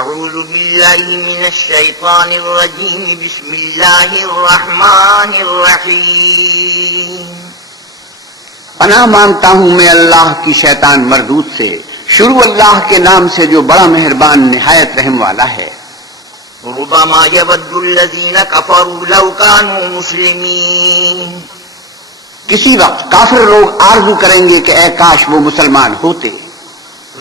اعوذ باللہ من الشیطان الرجیم بسم اللہ الرحمن الرحیم پناہ مانگتا ہوں میں اللہ کی شیطان مردود سے، شروع اللہ کے نام سے جو بڑا مہربان نہایت رحم والا ہے۔ ربما يود الذین کفروا لو كانوا مسلمین، کسی وقت کافر لوگ آرزو کریں گے کہ اے کاش وہ مسلمان ہوتے۔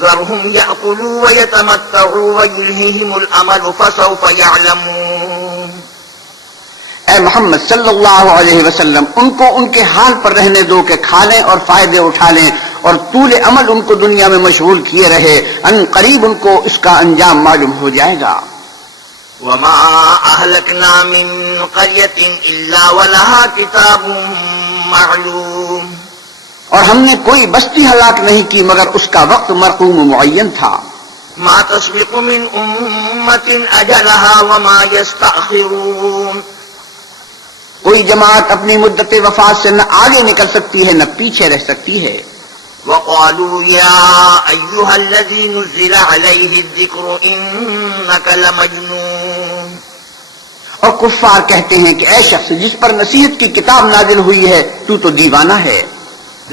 ذرهم يأكلوا ويتمتعوا ويلههم الأمل فسوف يعلمون۔ اے محمد صلی اللہ علیہ وسلم، ان کو ان کے حال پر رہنے دو کہ کھا لیں اور فائدے اٹھا لیں، اور طول عمل ان کو دنیا میں مشغول کیے رہے، ان قریب ان کو اس کا انجام معلوم ہو جائے گا۔ وما أهلكنا من قرية إلا ولها كتاب معلوم، اور ہم نے کوئی بستی ہلاک نہیں کی مگر اس کا وقت مرقوم و معین تھا۔ ما تسبق من أمة أجلها وما يستأخرون، کوئی جماعت اپنی مدت وفات سے نہ آگے نکل سکتی ہے نہ پیچھے رہ سکتی ہے۔ وقالوا يا أيها الذي نزل عليه الذكر إنك لمجنون، اور کفار کہتے ہیں کہ اے شخص جس پر نصیحت کی کتاب نازل ہوئی ہے تو دیوانہ ہے۔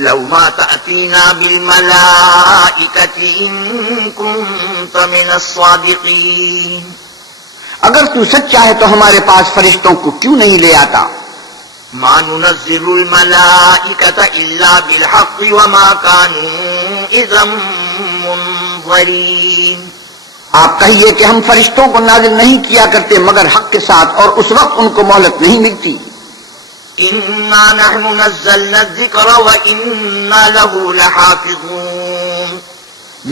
لو ما تأتينا بالملائكة إن كنت من الصادقين، اگر تو سچا ہے تو ہمارے پاس فرشتوں کو کیوں نہیں لے آتا؟ ما ننزل الملائكة إلا بالحق وما كانوا إذا منظرين، آپ کہیے کہ ہم فرشتوں کو نازل نہیں کیا کرتے مگر حق کے ساتھ، اور اس وقت ان کو مہلت نہیں ملتی۔ إنا نحن نزلنا الذكر وإنا له لحافظون،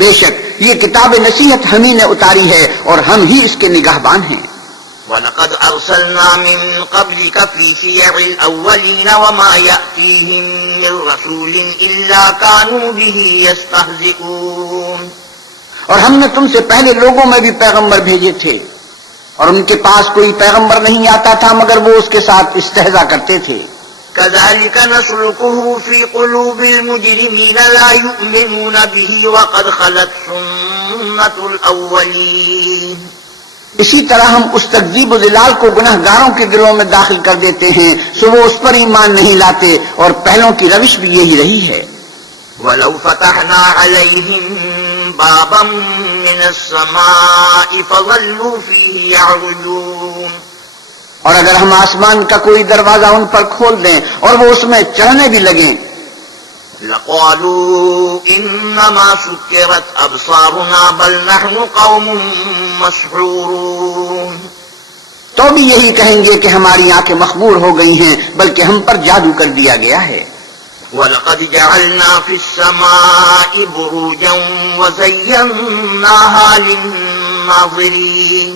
بے شک یہ کتاب نصیحت ہم ہی نے اتاری ہے اور ہم ہی اس کے نگہبان ہیں۔ وَلَقَدْ أَرْسَلْنَا مِن قَبْلِكَ فِي شِيَعِ الْأَوَّلِينَ وَمَا يَأْتِيهِم مِّن رَّسُولٍ إِلَّا كَانُوا بِهِ يَسْتَهْزِئُونَ، اور ہم نے تم سے پہلے لوگوں میں بھی پیغمبر بھیجے تھے اور ان کے پاس کوئی پیغمبر نہیں آتا تھا مگر وہ اس کے ساتھ استہزاء کرتے تھے۔ كَذَلِكَ نَسْلُكُهُ فِي قُلُوبِ الْمُجْرِمِينَ لَا يُؤْمِنُونَ بِهِ وَقَدْ خَلَتْ سُنَّةُ الْأَوَّلِينَ، اسی طرح ہم اس تکذیب و ضلال کو گناہ گاروں کے دلوں میں داخل کر دیتے ہیں سو وہ اس پر ایمان نہیں لاتے، اور پہلوں کی روش بھی یہی رہی ہے۔ وَلَوْ فَتَحْنَا عَلَيْهِم بَابًا مِّنَ السَّمَاءِ فَظَلُّوا فِيهِ يَعْرُجُونَ، اور اگر ہم آسمان کا کوئی دروازہ ان پر کھول دیں اور وہ اس میں چڑھنے بھی لگیں، لَقَالُوا إِنَّمَا سُكِّرَتْ أَبْصَارُنَا بَلْ نَحْنُ قَوْمٌ مَّسْحُورُونَ، تو بھی یہی کہیں گے کہ ہماری آنکھیں مخمور ہو گئی ہیں بلکہ ہم پر جادو کر دیا گیا ہے۔ وَلَقَدْ جَعَلْنَا فِي السَّمَاءِ بُرُوجًا وَزَيَّنَّاهَا لِلنَّاظِرِينَ،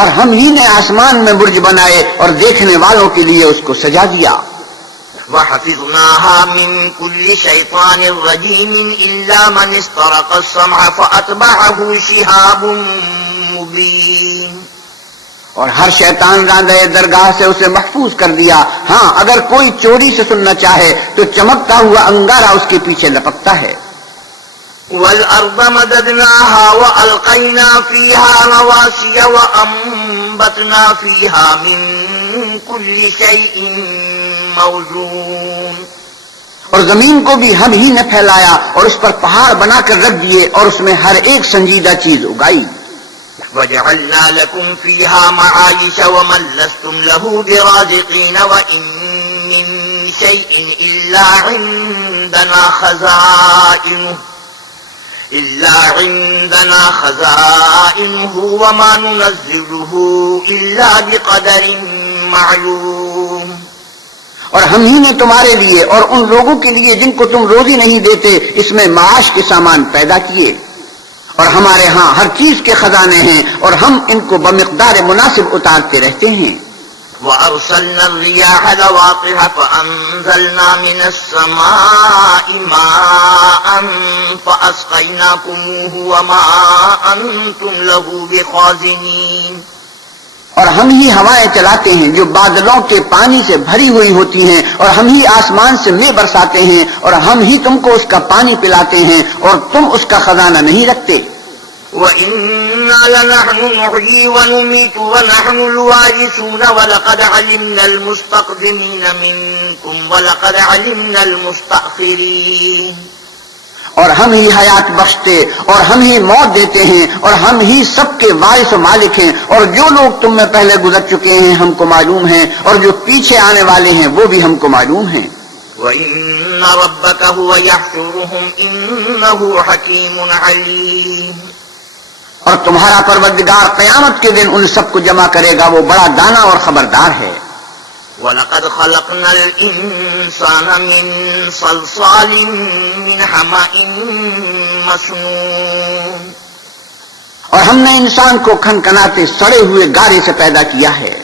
اور ہم ہی نے آسمان میں برج بنائے اور دیکھنے والوں کے لیے اس کو سجا دیا۔ وَحَفِظْنَاهَا مِن كُلِّ شَيْطَانٍ رَّجِيمٍ إِلَّا مَنِ اسْتَرَقَ السَّمْعَ فَأَتْبَعَهُ شِهَابٌ مُّبِينٌ، اور ہر شیطان راندہ درگاہ سے اسے محفوظ کر دیا، ہاں اگر کوئی چوری سے سننا چاہے تو چمکتا ہوا انگارہ اس کے پیچھے لپکتا ہے۔ وَالْأَرْضَ مَدَدْنَاهَا وَأَلْقَيْنَا فِيهَا رَوَاسِيَ وَأَنبَتْنَا فِيهَا مِن كُلِّ شَيْءٍ مَّوْزُونٍ، اور زمین کو بھی ہم ہی نے پھیلایا اور اس پر پہاڑ بنا کر رکھ دیے اور اس میں ہر ایک سنجیدہ چیز اگائی۔ وَجَعَلْنَا لَكُمْ فِيهَا مَعَايِشَ وَمَن لَّسْتُمْ لَهُ بِرَازِقِينَ وَإِن مِّن شَيْءٍ إِلَّا عِندَنَا خَزَائِنُهُ وَمَا نُنَزِّلُهُ إِلَّا بِقَدَرٍ مَّعْلُومٍ، اور ہم ہی نے تمہارے لیے اور ان لوگوں کے لیے جن کو تم روزی نہیں دیتے اس میں معاش کے سامان پیدا کیے، اور ہمارے ہاں ہر چیز کے خزانے ہیں اور ہم ان کو بمقدار مناسب اتارتے رہتے ہیں۔ وَأَرْسَلْنَا الرِّيَاحَ لَوَاقِحَ فَأَنزَلْنَا مِنَ السَّمَاءِ مَاءً فَأَسْقَيْنَاكُمُوهُ وَمَا أَنتُمْ لَهُ بِخَازِنِينَ، اور ہم ہی ہوائیں چلاتے ہیں جو بادلوں کے پانی سے بھری ہوئی ہوتی ہیں، اور ہم ہی آسمان سے مے برساتے ہیں، اور ہم ہی تم کو اس کا پانی پلاتے ہیں اور تم اس کا خزانہ نہیں رکھتے۔ وَإِنَّا لَنَحْنُ نُحْيِي وَنُمِيتُ وَنَحْنُ الْوَارِثُونَ وَلَقَدْ عَلِمْنَا الْمُسْتَقْدِمِينَ مِنكُمْ وَلَقَدْ عَلِمْنَا الْمُسْتَأْخِرِينَ، اور ہم ہی حیات بخشتے اور ہم ہی موت دیتے ہیں اور ہم ہی سب کے وارث و مالک ہیں، اور جو لوگ تم میں پہلے گزر چکے ہیں ہم کو معلوم ہیں، اور جو پیچھے آنے والے ہیں وہ بھی ہم کو معلوم ہیں۔ وَإِنَّ رَبَّكَ هُوَ يَحْشُرُهُمْ إِنَّهُ حَكِيمٌ عَلِيمٌ، اور تمہارا پروردگار قیامت کے دن ان سب کو جمع کرے گا، وہ بڑا دانا اور خبردار ہے۔ وَلَقَدْ خَلَقْنَا الْإِنسَانَ مِنْ صَلْصَالٍ مِنْ حَمَإٍ مَسْنُونٍ، اور ہم نے انسان کو کھنکھناتے سڑے ہوئے گارے سے پیدا کیا ہے۔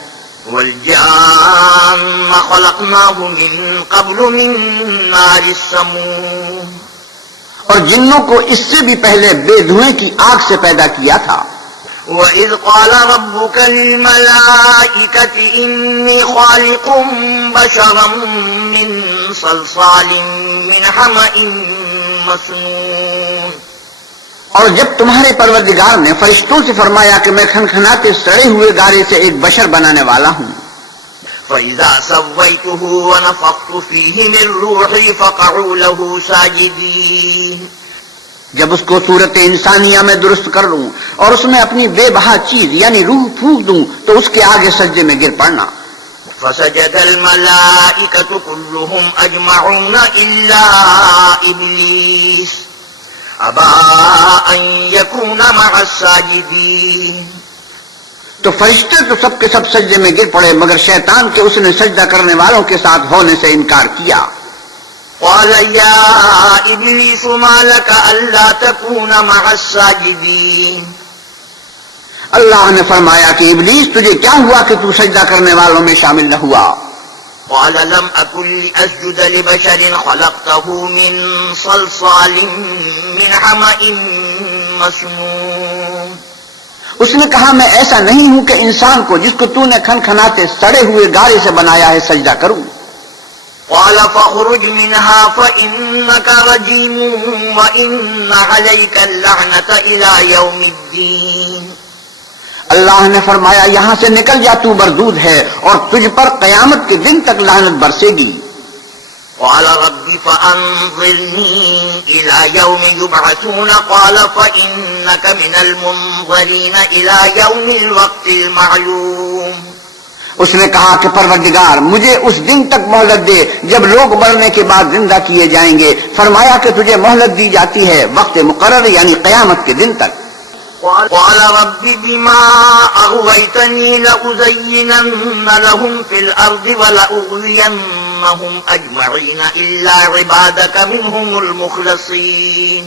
وَالْجَانَّ خَلَقْنَاهُ مِنْ قَبْلُ مِنْ نَارِ السَّمُومِ، اور جنوں کو اس سے بھی پہلے بے دھوئیں کی آگ سے پیدا کیا تھا۔ وَإِذْ قَالَ رَبُّكَ لِلْمَلَائِكَةِ إِنِّي خَالِقٌ بَشَرًا مِّن صَلْصَالٍ مِّنْ حَمَإٍ مَّسْنُونٍ، اور جب تمہارے پروردگار نے فرشتوں سے فرمایا کہ میں کھنکھناتے سڑے ہوئے گارے سے ایک بشر بنانے والا ہوں، فَإِذَا سَوَّيْتُهُ وَنَفَخْتُ فِيهِ مِن رُّوحِي فَقَعُوا لَهُ سَاجِدِينَ، جب اس کو صورت انسانیہ میں درست کر لوں اور اس میں اپنی بے بہا چیز یعنی روح پھونک دوں تو اس کے آگے سجدے میں گر پڑنا۔ فَسَجَدَ الْمَلَائِكَةُ كُلُّهُمْ أَجْمَعُونَ إِلَّا إِبْلِيسَ أَبَىٰ أَن يَكُونَ مَعَ السَّاجِدِينَ، تو فرشتے تو سب کے سب سجدے میں گر پڑے مگر شیطان کے اس نے سجدہ کرنے والوں کے ساتھ ہونے سے انکار کیا۔ قَالَ يَا إِبْلِيسُ مَا لَكَ أَلَّا تَكُونَ مَعَ السَّاجِدِينَ، اللہ نے فرمایا کہ ابلیس تجھے کیا ہوا کہ تو سجدہ کرنے والوں میں شامل نہ ہوا؟ قَالَ لَمْ أَكُن لِأَسْجُدَ لِبَشَرٍ خَلَقْتَهُ مِنْ صَلْصَالٍ مِّنْ حَمَإٍ مَّسْنُونٍ، اس نے کہا میں ایسا نہیں ہوں کہ انسان کو جس کو تو نے کھنکھناتے سڑے ہوئے گارے سے بنایا ہے سجدہ کروں۔ قَالَ فَاخْرُجْ مِنْهَا فَإِنَّكَ رَجِيمٌ وَإِنَّ عَلَيْكَ اللَّعْنَةَ إِلَىٰ يَوْمِ الدِّينِ، اللہ نے فرمایا یہاں سے نکل جا، تو مردود ہے اور تجھ پر قیامت کے دن تک لعنت برسے گی۔ قَالَ رَبِّ فَأَنظِرْنِي إِلَىٰ يَوْمِ يُبْعَثُونَ قَالَ فَإِنَّكَ مِنَ الْمُنظَرِينَ إِلَىٰ يَوْمِ الْوَقْتِ الْمَعْلُومِ، اس نے کہا کہ پروردگار مجھے اس دن تک مہلت دے جب لوگ مرنے کے بعد زندہ کیے جائیں گے۔ فرمایا کہ تجھے مہلت دی جاتی ہے وقت مقرر یعنی قیامت کے دن تک۔ قَالَ رَبِّ بِمَا أَغْوَيْتَنِي لَأُزَيِّنَنَّ لَهُمْ فِي الْأَرْضِ وَلَأُغْوِيَنَّهُمْ أَجْمَعِينَ إِلَّا عِبَادَكَ مِنْهُمُ الْمُخْلَصِينَ،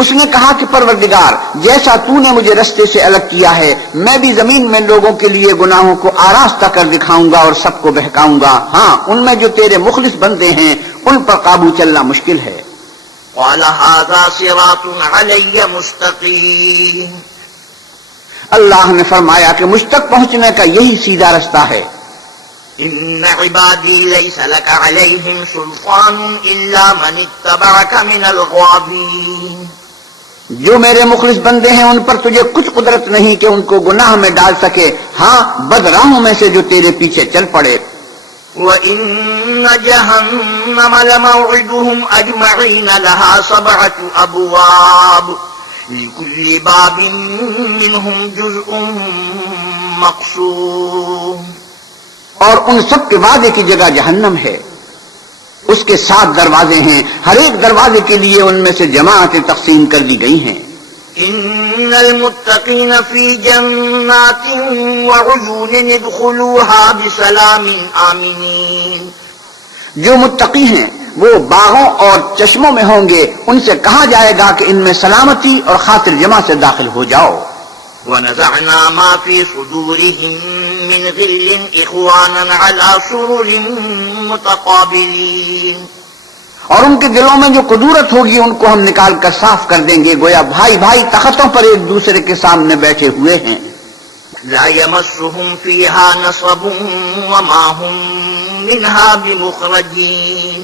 اس نے کہا کہ پروردگار جیسا تو نے مجھے رستے سے الگ کیا ہے میں بھی زمین میں لوگوں کے لیے گناہوں کو آراستہ کر دکھاؤں گا اور سب کو بہکاؤں گا، ہاں ان میں جو تیرے مخلص بندے ہیں ان پر قابو چلنا مشکل ہے۔ قَالَ هَٰذَا صِرَاطٌ عَلَيَّ مُسْتَقِيمٌ، اللہ نے فرمایا کہ مجھ تک پہنچنے کا یہی سیدھا رستہ ہے۔ إِنَّ عِبَادِي لَيْسَ لَكَ عَلَيْهِمْ سُلْطَانٌ إِلَّا مَنِ اتَّبَعَكَ مِنَ الْغَاوِينَ، جو میرے مخلص بندے ہیں ان پر تجھے کچھ قدرت نہیں کہ ان کو گناہ میں ڈال سکے، ہاں بدراہوں میں سے جو تیرے پیچھے چل پڑے۔ وَإِنَّ جَهَنَّمَ لَمَوْعِدُهُمْ أَجْمَعِينَ لَهَا 7 أَبْوَابٍ لِكُلِّ بَابٍ مِّنْهُمْ جُزْءٌ مَّقْسُومٌ، اور ان سب کے وعدے کی جگہ جہنم ہے، اس کے 7 دروازے ہیں، ہر ایک دروازے کے لیے ان میں سے جماعتیں تقسیم کر دی گئی ہیں۔ إِنَّ الْمُتَّقِينَ فِي جَنَّاتٍ وَعُيُونٍ ادْخُلُوهَا بِسَلَامٍ آمِنِينَ، جو متقی ہیں وہ باغوں اور چشموں میں ہوں گے، ان سے کہا جائے گا کہ ان میں سلامتی اور خاطر جمع سے داخل ہو جاؤ۔ وَنَزَعْنَا مَا فِي صُدُورِهِم مِّنْ غِلٍّ إِخْوَانًا عَلَىٰ سُرُرٍ مُّتَقَابِلِينَ، اور ان کے دلوں میں جو قدورت ہوگی ان کو ہم نکال کر صاف کر دیں گے، گویا بھائی بھائی تختوں پر ایک دوسرے کے سامنے بیٹھے ہوئے ہیں۔ لَا يَمَسُّهُمْ فِيهَا نَصَبٌ وَمَا هُم مِّنْهَا بِمُخْرَجِينَ،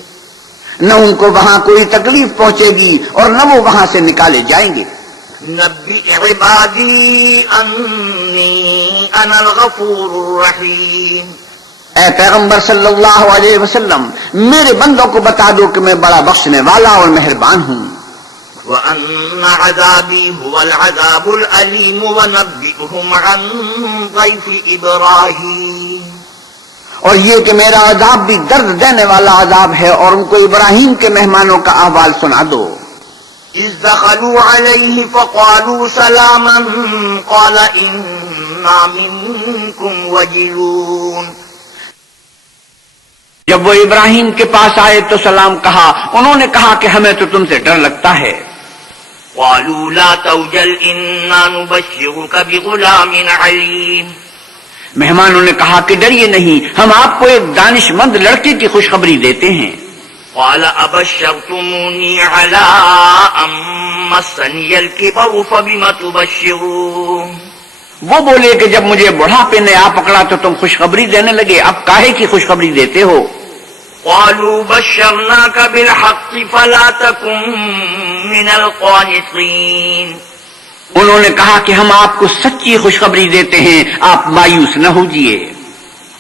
نہ ان کو وہاں کوئی تکلیف پہنچے گی اور نہ وہ وہاں سے نکالے جائیں گے۔ نبئ عبادی انی انا الغفور الرحیم، اے پیغمبر صلی اللہ علیہ وسلم میرے بندوں کو بتا دو کہ میں بڑا بخشنے والا اور مہربان ہوں۔ وَأَنَّ عَذَابِي هُوَ الْعَذَابُ الْأَلِيمُ وَنَبِّئْهُمْ عَنْ ضَيْفِ إِبْرَاهِيمَ، اور یہ کہ میرا عذاب بھی درد دینے والا عذاب ہے، اور ان کو ابراہیم کے مہمانوں کا احوال سنا دو۔ إِذْ دَخَلُوا عَلَيْهِ فَقَالُوا سَلَامًا قَالَ إِنَّا مِنكُمْ وَجِلُونَ، جب وہ ابراہیم کے پاس آئے تو سلام کہا، انہوں نے کہا کہ ہمیں تو تم سے ڈر لگتا ہے۔ قَالُوا لَا تَوْجَلْ إِنَّا نُبَشِّرُكَ بِغُلَامٍ عَلِيمٍ، مہمانوں نے کہا کہ ڈریے نہیں، ہم آپ کو ایک دانش مند لڑکے کی خوشخبری دیتے ہیں۔ قَالَ أَبَشَّرْتُمُونِي عَلَىٰ أَن مَّسَّنِيَ الْكِبَرُ فَبِمَ تُبَشِّرُونَ، وہ بولے کہ جب مجھے بڑھاپے نے آ پکڑا تو تم خوشخبری دینے لگے، اب کاہے کی خوشخبری دیتے ہو؟ قالوا بشرناك بالحق فلا تكن من القانطين، انہوں نے کہا کہ ہم آپ کو سچی خوشخبری دیتے ہیں، آپ مایوس نہ ہوجیے۔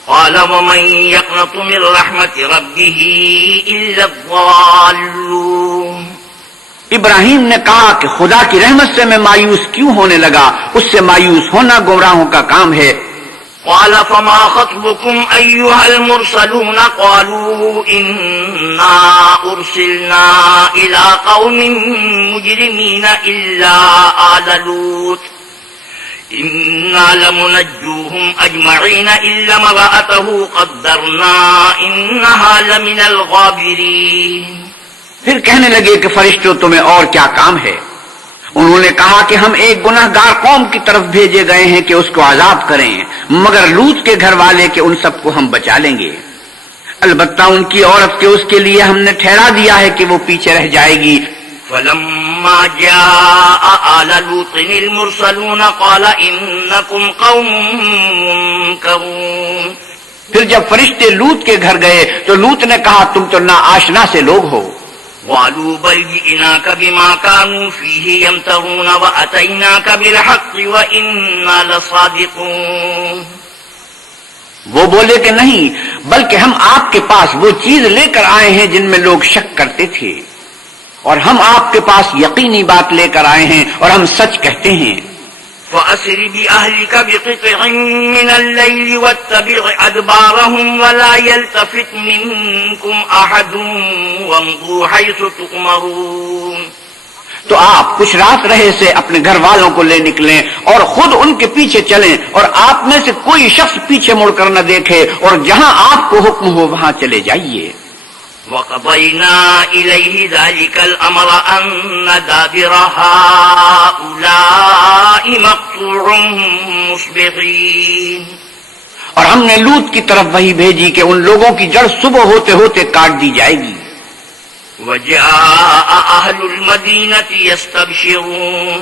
قال ومن يقنط من رحمة ربه إلا الضالون، ابراہیم نے کہا کہ خدا کی رحمت سے میں مایوس کیوں ہونے لگا، اس سے مایوس ہونا گمراہوں کا کام ہے۔ قال فما خطبكم أيها المرسلون، قالوا إنا أرسلنا إلى قوم مجرمين إلا آل لوط إنا لمنجوهم أجمعين إلا امرأته قدرنا إنها لمن الغابرين، پھر کہنے لگے کہ فرشتوں تمہیں اور کیا کام ہے؟ انہوں نے کہا کہ ہم ایک گناہ گار قوم کی طرف بھیجے گئے ہیں کہ اس کو عذاب کریں، مگر لوط کے گھر والے کہ ان سب کو ہم بچا لیں گے، البتہ ان کی عورت کے اس کے لیے ہم نے ٹھہرا دیا ہے کہ وہ پیچھے رہ جائے گی۔ فلما جاء آل لوط المرسلون قال إنكم قوم منكرون، پھر جب فرشتے لوط کے گھر گئے تو لوط نے کہا تم تو نا آشنا سے لوگ ہو۔ قالوا بل جئناك بما كانوا فيه يمترون وأتيناك بالحق وإنا لصادقون، وہ بولے کہ نہیں، بلکہ ہم آپ کے پاس وہ چیز لے کر آئے ہیں جن میں لوگ شک کرتے تھے، اور ہم آپ کے پاس یقینی بات لے کر آئے ہیں اور ہم سچ کہتے ہیں۔ فأسر بأهلك بقطع من الليل واتبع أدبارهم ولا يلتفت منكم أحد وامضوا حيث تؤمرون، تو آپ کچھ رات رہے سے اپنے گھر والوں کو لے نکلیں اور خود ان کے پیچھے چلیں، اور آپ میں سے کوئی شخص پیچھے مڑ کر نہ دیکھے، اور جہاں آپ کو حکم ہو وہاں چلے جائیے۔ وَقَضَيْنَا إِلَيْهِ ذَلِكَ الْأَمْرَ أَنَّ دَابِرَ هَٰؤُلَاءِ مَقْطُوعٌ مُصْبِحِينَ، اور ہم نے لوط کی طرف وہی بھیجی کہ ان لوگوں کی جڑ صبح ہوتے ہوتے کاٹ دی جائے گی۔ وَجَاءَ أَهْلُ الْمَدِينَةِ يَسْتَبْشِرُونَ،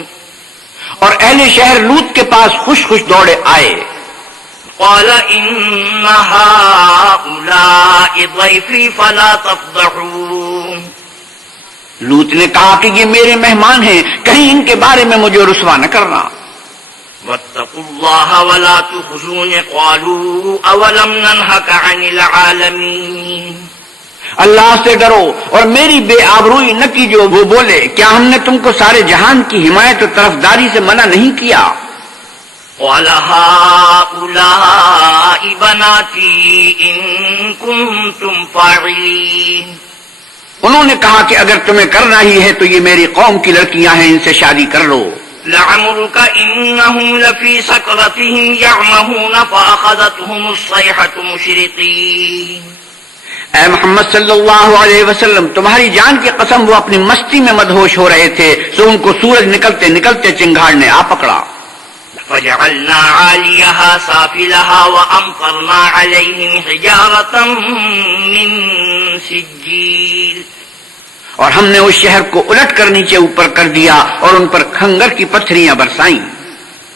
اور اہل شہر لوط کے پاس خوش خوش دوڑے آئے۔ قال إن هؤلاء ضيفي فلا تفضحون، لوط نے کہا کہ یہ میرے مہمان ہیں، کہیں ان کے بارے میں مجھے رسوا نہ کرنا۔ واتقوا الله ولا تخزون، قالوا أولم ننهك عن العالمين، اللہ سے ڈرو اور میری بے آبروئی نہ کیجو۔ وہ بولے کیا ہم نے تم کو سارے جہان کی حمایت و طرفداری سے منع نہیں کیا؟ قال هؤلاء بناتي إن كنتم فاعلين، انہوں نے کہا کہ اگر تمہیں کرنا ہی ہے تو یہ میری قوم کی لڑکیاں ہیں، ان سے شادی کر لو۔ لعمرك إنهم لفي سكرتهم يعمهون فأخذتهم الصيحة مشرقين، اے محمد صلی اللہ علیہ وسلم تمہاری جان کی قسم وہ اپنی مستی میں مدہوش ہو رہے تھے، سو ان کو سورج نکلتے نکلتے چنگاڑنے آ پکڑا۔ فجعلنا عاليها سافلها وأمطرنا عليهم حجارة من سجيل، اور ہم نے اس شہر کو الٹ کر نیچے اوپر کر دیا اور ان پر کھنگر کی پتھریاں برسائیں۔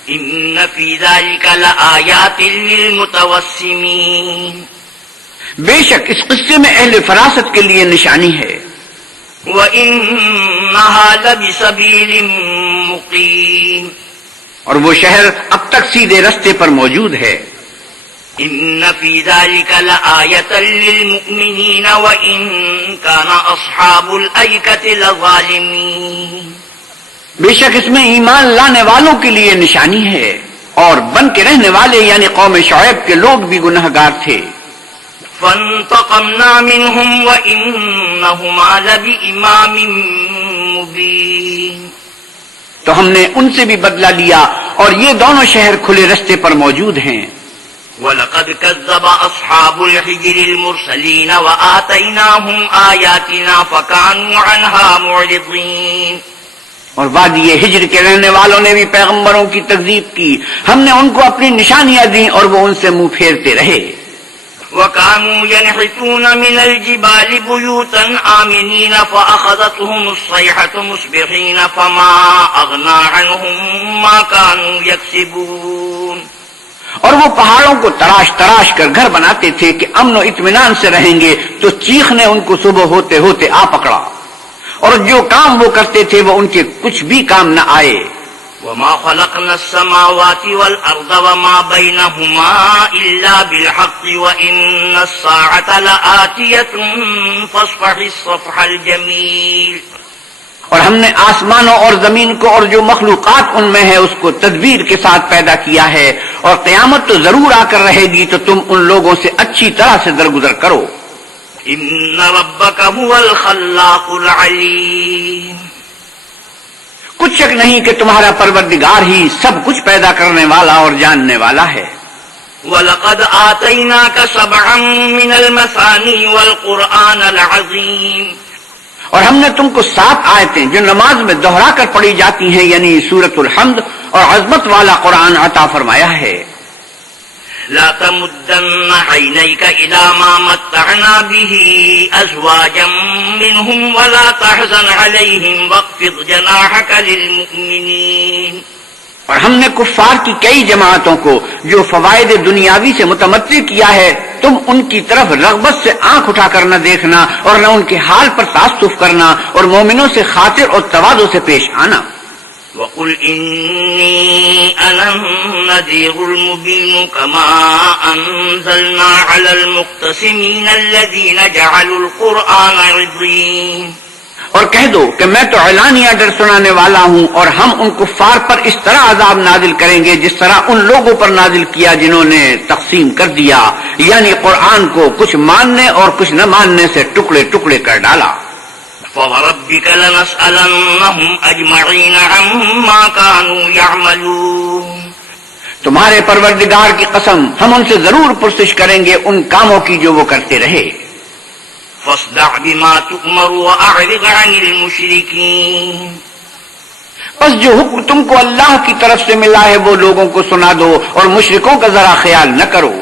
إن في ذلك لآيات للمتوسمين، بے شک اس قصے میں اہل فراست کے لیے نشانی ہے۔ وَإِنَّهَا لَبِسَبِيلٍ مقیم، اور وہ شہر اب تک سیدھے رستے پر موجود ہے۔ ان فی ذلک لآیۃ للمؤمنین وان کان اصحاب الایکۃ لظالمین، بے شک اس میں ایمان لانے والوں کے لیے نشانی ہے، اور بن کے رہنے والے یعنی قوم شعیب کے لوگ بھی گنہگار تھے۔ فانتقمنا منهم وانہما لبإمام مبین، تو ہم نے ان سے بھی بدلہ لیا اور یہ دونوں شہر کھلے رستے پر موجود ہیں۔ وَلَقَدْ كَذَّبَ أَصْحَابُ الْحِجْرِ الْمُرْسَلِينَ وَآتَيْنَاهُمْ آيَاتِنَا فَكَانُوا عَنْهَا مُعْرِضِينَ، اور وادی ہجر کے رہنے والوں نے بھی پیغمبروں کی تکذیب کی، ہم نے ان کو اپنی نشانیاں دیں اور وہ ان سے منہ پھیرتے رہے۔ وَكَانُوا يَنْحِتُونَ مِنَ الْجِبَالِ بُيُوتًا آمِنِينَ فَأَخَذَتْهُمُ الصَّيْحَةُ مُصْبِحِينَ فَمَا أَغْنَىٰ عَنْهُم مَّا كَانُوا يَكْسِبُونَ، اور وہ پہاڑوں کو تراش تراش کر گھر بناتے تھے کہ امن و اطمینان سے رہیں گے، تو چیخ نے ان کو صبح ہوتے ہوتے آ پکڑا، اور جو کام وہ کرتے تھے وہ ان کے کچھ بھی کام نہ آئے۔ وَمَا خَلَقْنَا السَّمَاوَاتِ وَالْأَرْضَ وَمَا بَيْنَهُمَا إِلَّا بِالْحَقِّ وَإِنَّ السَّاعَةَ لَآتِيَةٌ فَاصْفَحِ الصَّفْحَ الْجَمِيلَ، اور ہم نے آسمانوں اور زمین کو اور جو مخلوقات ان میں ہے اس کو تدبیر کے ساتھ پیدا کیا ہے، اور قیامت تو ضرور آ کر رہے گی، تو تم ان لوگوں سے اچھی طرح سے درگزر کرو۔ ان ربک هو الخلاق العلیم، کچھ شک نہیں کہ تمہارا پروردگار ہی سب کچھ پیدا کرنے والا اور جاننے والا ہے۔ وَلَقَدْ آتَيْنَاكَ سَبْعًا مِّنَ الْمَثَانِي وَالْقُرْآنَ الْعَظِيمَ، اور ہم نے تم کو 7 آیتیں جو نماز میں دہرا کر پڑھی جاتی ہیں یعنی سورۃ الحمد اور عظمت والا قرآن عطا فرمایا ہے۔ لا تمدن عينيك إلى ما متعنا به أزواجا منهم ولا تحزن عليهم واخفض جناحك للمؤمنين، اور ہم نے کفار کی کئی جماعتوں کو جو فوائد دنیاوی سے متمتع کیا ہے، تم ان کی طرف رغبت سے آنکھ اٹھا کر نہ دیکھنا اور نہ ان کے حال پر تعسف کرنا، اور مومنوں سے خاطر اور تواضع سے پیش آنا۔ وَقُلْ إِنِّي أَنَا النَّذِيرُ الْمُبِينُ كَمَا أَنزَلْنَا عَلَى الْمُقْتَسِمِينَ الَّذِينَ جَعَلُوا الْقُرْآنَ عِضِينَ، اور کہہ دو کہ میں تو اعلانیہ ڈر سنانے والا ہوں، اور ہم ان کفار پر اس طرح عذاب نازل کریں گے جس طرح ان لوگوں پر نازل کیا جنہوں نے تقسیم کر دیا، یعنی قرآن کو کچھ ماننے اور کچھ نہ ماننے سے ٹکڑے ٹکڑے کر ڈالا۔ فَوَرَبِّكَ لَنَسْأَلَنَّهُمْ أَجْمَعِينَ عَمَّا كَانُوا يَعْمَلُونَ، تمہارے پروردگار کی قسم ہم ان سے ضرور پرسش کریں گے ان کاموں کی جو وہ کرتے رہے۔ فَاصْدَعْ بِمَا تُؤْمَرُ وَأَعْرِضْ عَنِ الْمُشْرِكِينَ، بس جو حکم تم کو اللہ کی طرف سے ملا ہے وہ لوگوں کو سنا دو اور مشرکوں کا ذرا خیال نہ کرو۔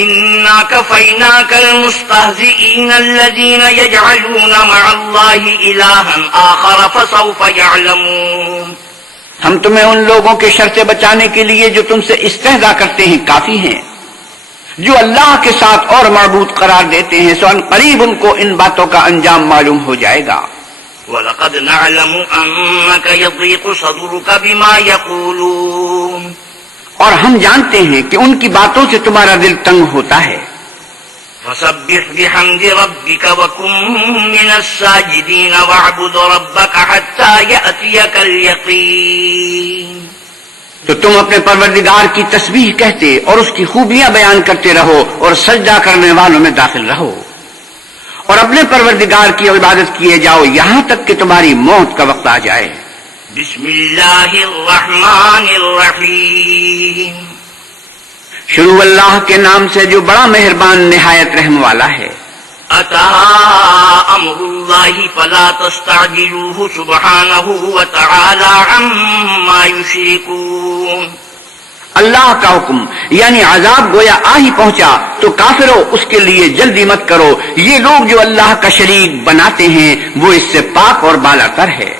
إِنَّا كَفَيْنَاكَ الْمُسْتَهْزِئِينَ الَّذِينَ يَجْعَلُونَ مَعَ اللَّهِ إِلَٰهًا آخَرَ فَسَوْفَ يَعْلَمُونَ، ہم تمہیں ان لوگوں کے شر سے بچانے کے لیے جو تم سے استہزاء کرتے ہیں کافی ہیں، جو اللہ کے ساتھ اور معبود قرار دیتے ہیں، سو ان قریب ان کو ان باتوں کا انجام معلوم ہو جائے گا۔ وَلَقَدْ نَعْلَمُ أَنَّكَ يَضِيقُ صَدْرُكَ بِمَا يَقُولُونَ، اور ہم جانتے ہیں کہ ان کی باتوں سے تمہارا دل تنگ ہوتا ہے۔ فَسَبِّحْ بِحَمْدِ رَبِّكَ وَكُن مِّنَ السَّاجِدِينَ وَاعْبُدْ رَبَّكَ حَتَّىٰ يَأْتِيَكَ الْيَقِينُ، تو تم اپنے پروردگار کی تسبیح کہتے اور اس کی خوبیاں بیان کرتے رہو اور سجدہ کرنے والوں میں داخل رہو، اور اپنے پروردگار کی عبادت کیے جاؤ یہاں تک کہ تمہاری موت کا وقت آ جائے۔ بسم اللہ الرحمن الرحیم، شروع اللہ کے نام سے جو بڑا مہربان نہایت رحم والا ہے۔ اتی امر اللہ فلا تستعجلوه سبحانہ وتعالی عما یشرکون، اللہ کا حکم یعنی عذاب گویا آ ہی پہنچا تو کافروں اس کے لیے جلدی مت کرو، یہ لوگ جو اللہ کا شریک بناتے ہیں وہ اس سے پاک اور بالا تر ہے۔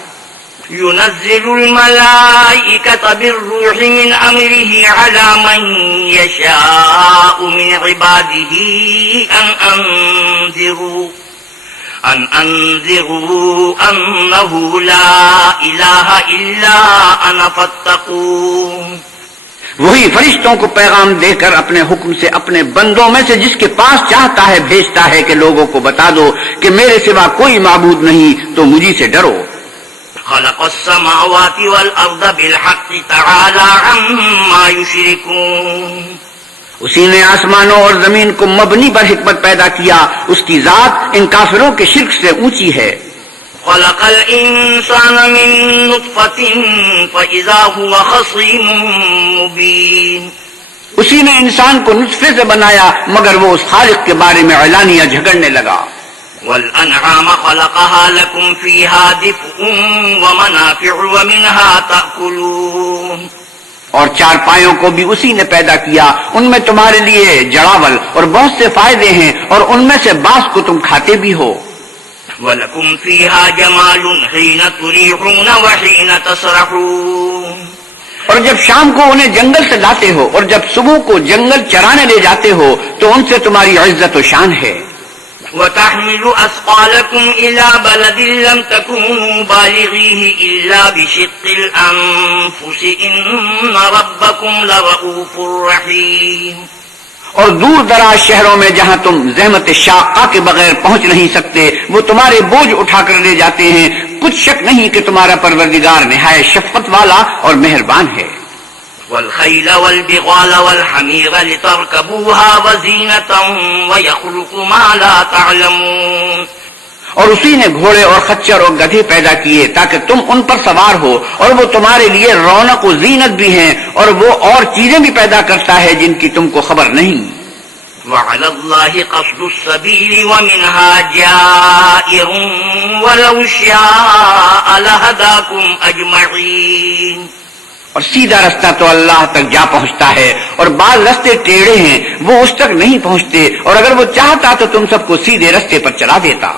ينزل الملائكة بالروح من أمره على من يشاء من عباده أن ان انذروا انه لا الہ الا انا فاتقون. وہی فرشتوں کو پیغام دے کر اپنے حکم سے اپنے بندوں میں سے جس کے پاس چاہتا ہے بھیجتا ہے کہ لوگوں کو بتا دو کہ میرے سوا کوئی معبود نہیں تو مجھی سے ڈرو. خلق السماوات والارض بالحق تعالی عما یشرکون. اسی نے آسمانوں اور زمین کو مبنی پر حکمت پیدا کیا، اس کی ذات ان کافروں کے شرک سے اونچی ہے. خلق الانسان من نطفة فاذا هو خصيم مبين. اسی نے انسان کو نطفے سے بنایا مگر وہ اس خالق کے بارے میں اعلانیہ جھگڑنے لگا. والانعام خلقها لكم فيها دفء ومنافع ومنها تأكلون. اور چار پایوں کو بھی اسی نے پیدا کیا، ان میں تمہارے لیے جڑاول اور بہت سے فائدے ہیں اور ان میں سے بعض کو تم کھاتے بھی ہو. وَلَكُمْ فِيهَا جَمَالٌ حِينَ تُرِيحُونَ وَحِينَ تَسْرَحُونَ. اور جب شام کو انہیں جنگل سے لاتے ہو اور جب صبح کو جنگل چرانے لے جاتے ہو تو ان سے تمہاری عزت و شان ہے. وَتَحْمِلُ أَثْقَالَكُمْ إِلَى بَلَدٍ لَمْ تَكُونُوا بَالِغِيهِ إِلَّا بِشِقِّ الْأَنفُسِ إِنَّ رَبَّكُمْ لَرَءُوفٌ رَحِيمٌ. اور دور دراز شہروں میں جہاں تم زحمت شاقہ کے بغیر پہنچ نہیں سکتے وہ تمہارے بوجھ اٹھا کر لے جاتے ہیں. کچھ شک نہیں کہ تمہارا پروردگار نہایت شفقت والا اور مہربان ہے. والخيل والبغال والحمير لتركبوها وزينة ويخلق ما لا تعلمون. اور اسی نے گھوڑے اور خچر اور گدھے پیدا کیے تاکہ تم ان پر سوار ہو اور وہ تمہارے لیے رونق و زینت بھی ہیں اور وہ اور چیزیں بھی پیدا کرتا ہے جن کی تم کو خبر نہیں. وعلى الله قصد السبيل ومنها جائر ولو شاء لهداكم أجمعين. اور سیدھا رستہ تو اللہ تک جا پہنچتا ہے اور بعض رستے ٹیڑھے ہیں وہ اس تک نہیں پہنچتے اور اگر وہ چاہتا تو تم سب کو سیدھے رستے پر چلا دیتا.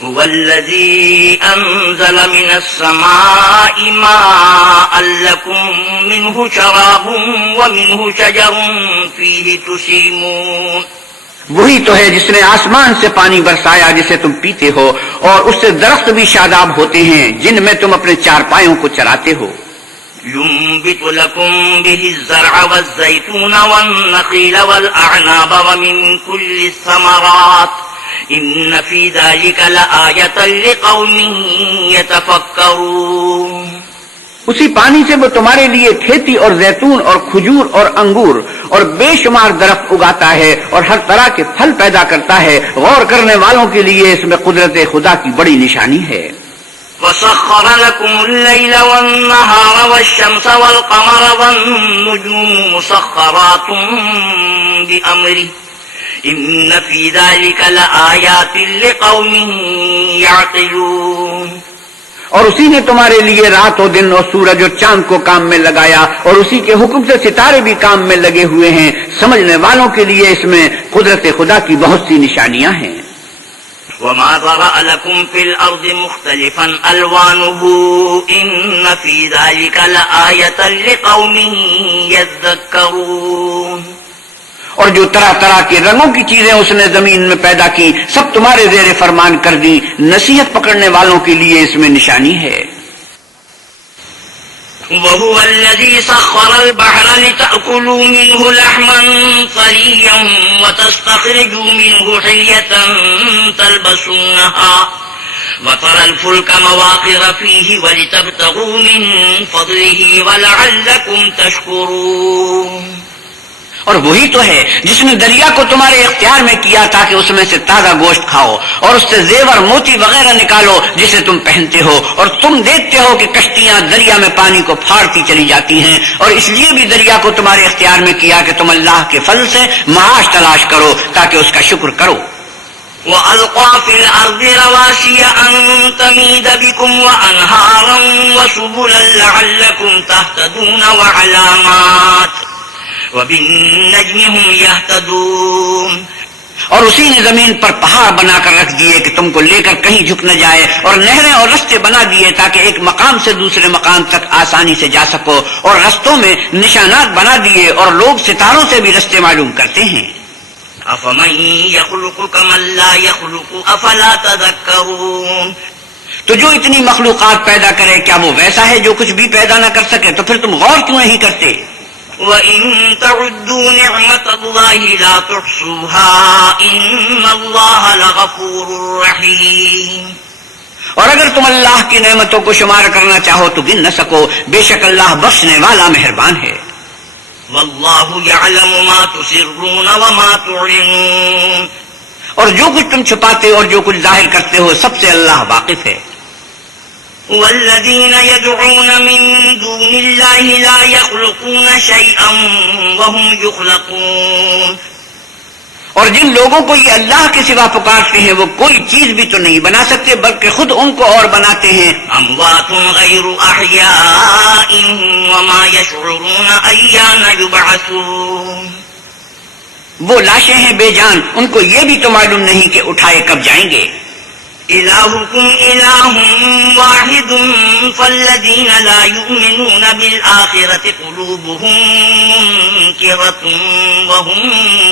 هو الذي أنزل من السماء ماء لكم منه شراب ومنه شجر فيه تسيمون. وہی تو ہے جس نے آسمان سے پانی برسایا جسے تم پیتے ہو اور اس سے درخت بھی شاداب ہوتے ہیں جن میں تم اپنے چار پایوں کو چراتے ہو. ينبت لكم به الزرع والزيتون والنخيل والأعناب ومن كل الثمرات إن في ذلك لآية لقوم يتفكرون. اسی پانی سے وہ تمہارے لیے کھیتی اور زیتون اور کھجور اور انگور اور بے شمار درخت اگاتا ہے اور ہر طرح کے پھل پیدا کرتا ہے. غور کرنے والوں کے لیے اس میں قدرت خدا کی بڑی نشانی ہے. وسخر لكم الليل والنهار والشمس والقمر والنجوم مسخرات بأمره إن في ذلك لآيات لقوم يعقلون. اور اسی نے تمہارے لیے رات و دن اور سورج اور چاند کو کام میں لگایا اور اسی کے حکم سے ستارے بھی کام میں لگے ہوئے ہیں. سمجھنے والوں کے لیے اس میں قدرت خدا کی بہت سی نشانیاں ہیں. وما ذرأ لكم في الأرض مختلفا ألوانه إن في ذلك لآية لقوم يذكرون. اور جو طرح طرح کے رنگوں کی چیزیں اس نے زمین میں پیدا کی سب تمہارے زیر فرمان کر دی. نصیحت پکڑنے والوں کے لیے اس میں نشانی ہے. وهو الذي سخر البحر لتأكلوا منه لحما طريا وتستخرجوا منه حلية تلبسونها وترى الفلك مواخر فيه ولتبتغوا من فضله ولعلكم تشكرون. اور وہی تو ہے جس نے دریا کو تمہارے اختیار میں کیا تاکہ اس میں سے تازہ گوشت کھاؤ اور اس سے زیور موتی وغیرہ نکالو جسے تم پہنتے ہو. اور تم دیکھتے ہو کہ کشتیاں دریا میں پانی کو پھاڑتی چلی جاتی ہیں اور اس لیے بھی دریا کو تمہارے اختیار میں کیا کہ تم اللہ کے فضل سے معاش تلاش کرو تاکہ اس کا شکر کرو. وألقى في الأرض رواسي أن تميد بكم وأنهارا وسبلا لعلكم تهتدون وعلامات وبالنجم هم يهتدون. اور اسی نے زمین پر پہاڑ بنا کر رکھ دیے کہ تم کو لے کر کہیں جھک نہ جائے اور نہریں اور رستے بنا دیے تاکہ ایک مقام سے دوسرے مقام تک آسانی سے جا سکو اور رستوں میں نشانات بنا دیے اور لوگ ستاروں سے بھی رستے معلوم کرتے ہیں. أفمن يخلق كمن لا يخلق أفلا تذكرون. تو جو اتنی مخلوقات پیدا کرے کیا وہ ویسا ہے جو کچھ بھی پیدا نہ کر سکے؟ تو پھر تم غور کیوں نہیں کرتے؟ وَإِن تَعُدُّوا نِعْمَةَ اللَّهِ لَا تُحْصُوهَا إِنَّ اللَّهَ لَغَفُورٌ رَحِيمٌ. اور اگر تم اللہ کی نعمتوں کو شمار کرنا چاہو تو گن نہ سکو، بے شک اللہ بخشنے والا مہربان ہے. وَاللَّهُ يَعْلَمُ مَا تُسِرُّونَ وَمَا تُعْلِنُونَ. اور جو کچھ تم چھپاتے اور جو کچھ ظاہر کرتے ہو سب سے اللہ واقف ہے. وَالَّذِينَ يَدْعُونَ مِن دُونِ اللَّهِ لَا يَخْلُقُونَ شَيْئًا وَهُمْ يُخْلَقُونَ. اور جن لوگوں کو یہ اللہ کے سوا پکارتے ہیں وہ کوئی چیز بھی تو نہیں بنا سکتے بلکہ خود ان کو اور بناتے ہیں. أَمْوَاتٌ غَيْرُ أَحْيَاءٍ وَمَا يَشْعُرُونَ أَيَّانَ يُبْعَثُونَ. وہ لاشیں ہیں بے جان، ان کو یہ بھی تو معلوم نہیں کہ اٹھائے کب جائیں گے. إِلَٰهُكُمْ إِلَٰهٌ وَاحِدٌ فَالَّذِينَ لَا يُؤْمِنُونَ بِالْآخِرَةِ قُلُوبُهُم مُّنكِرَةٌ وَهُم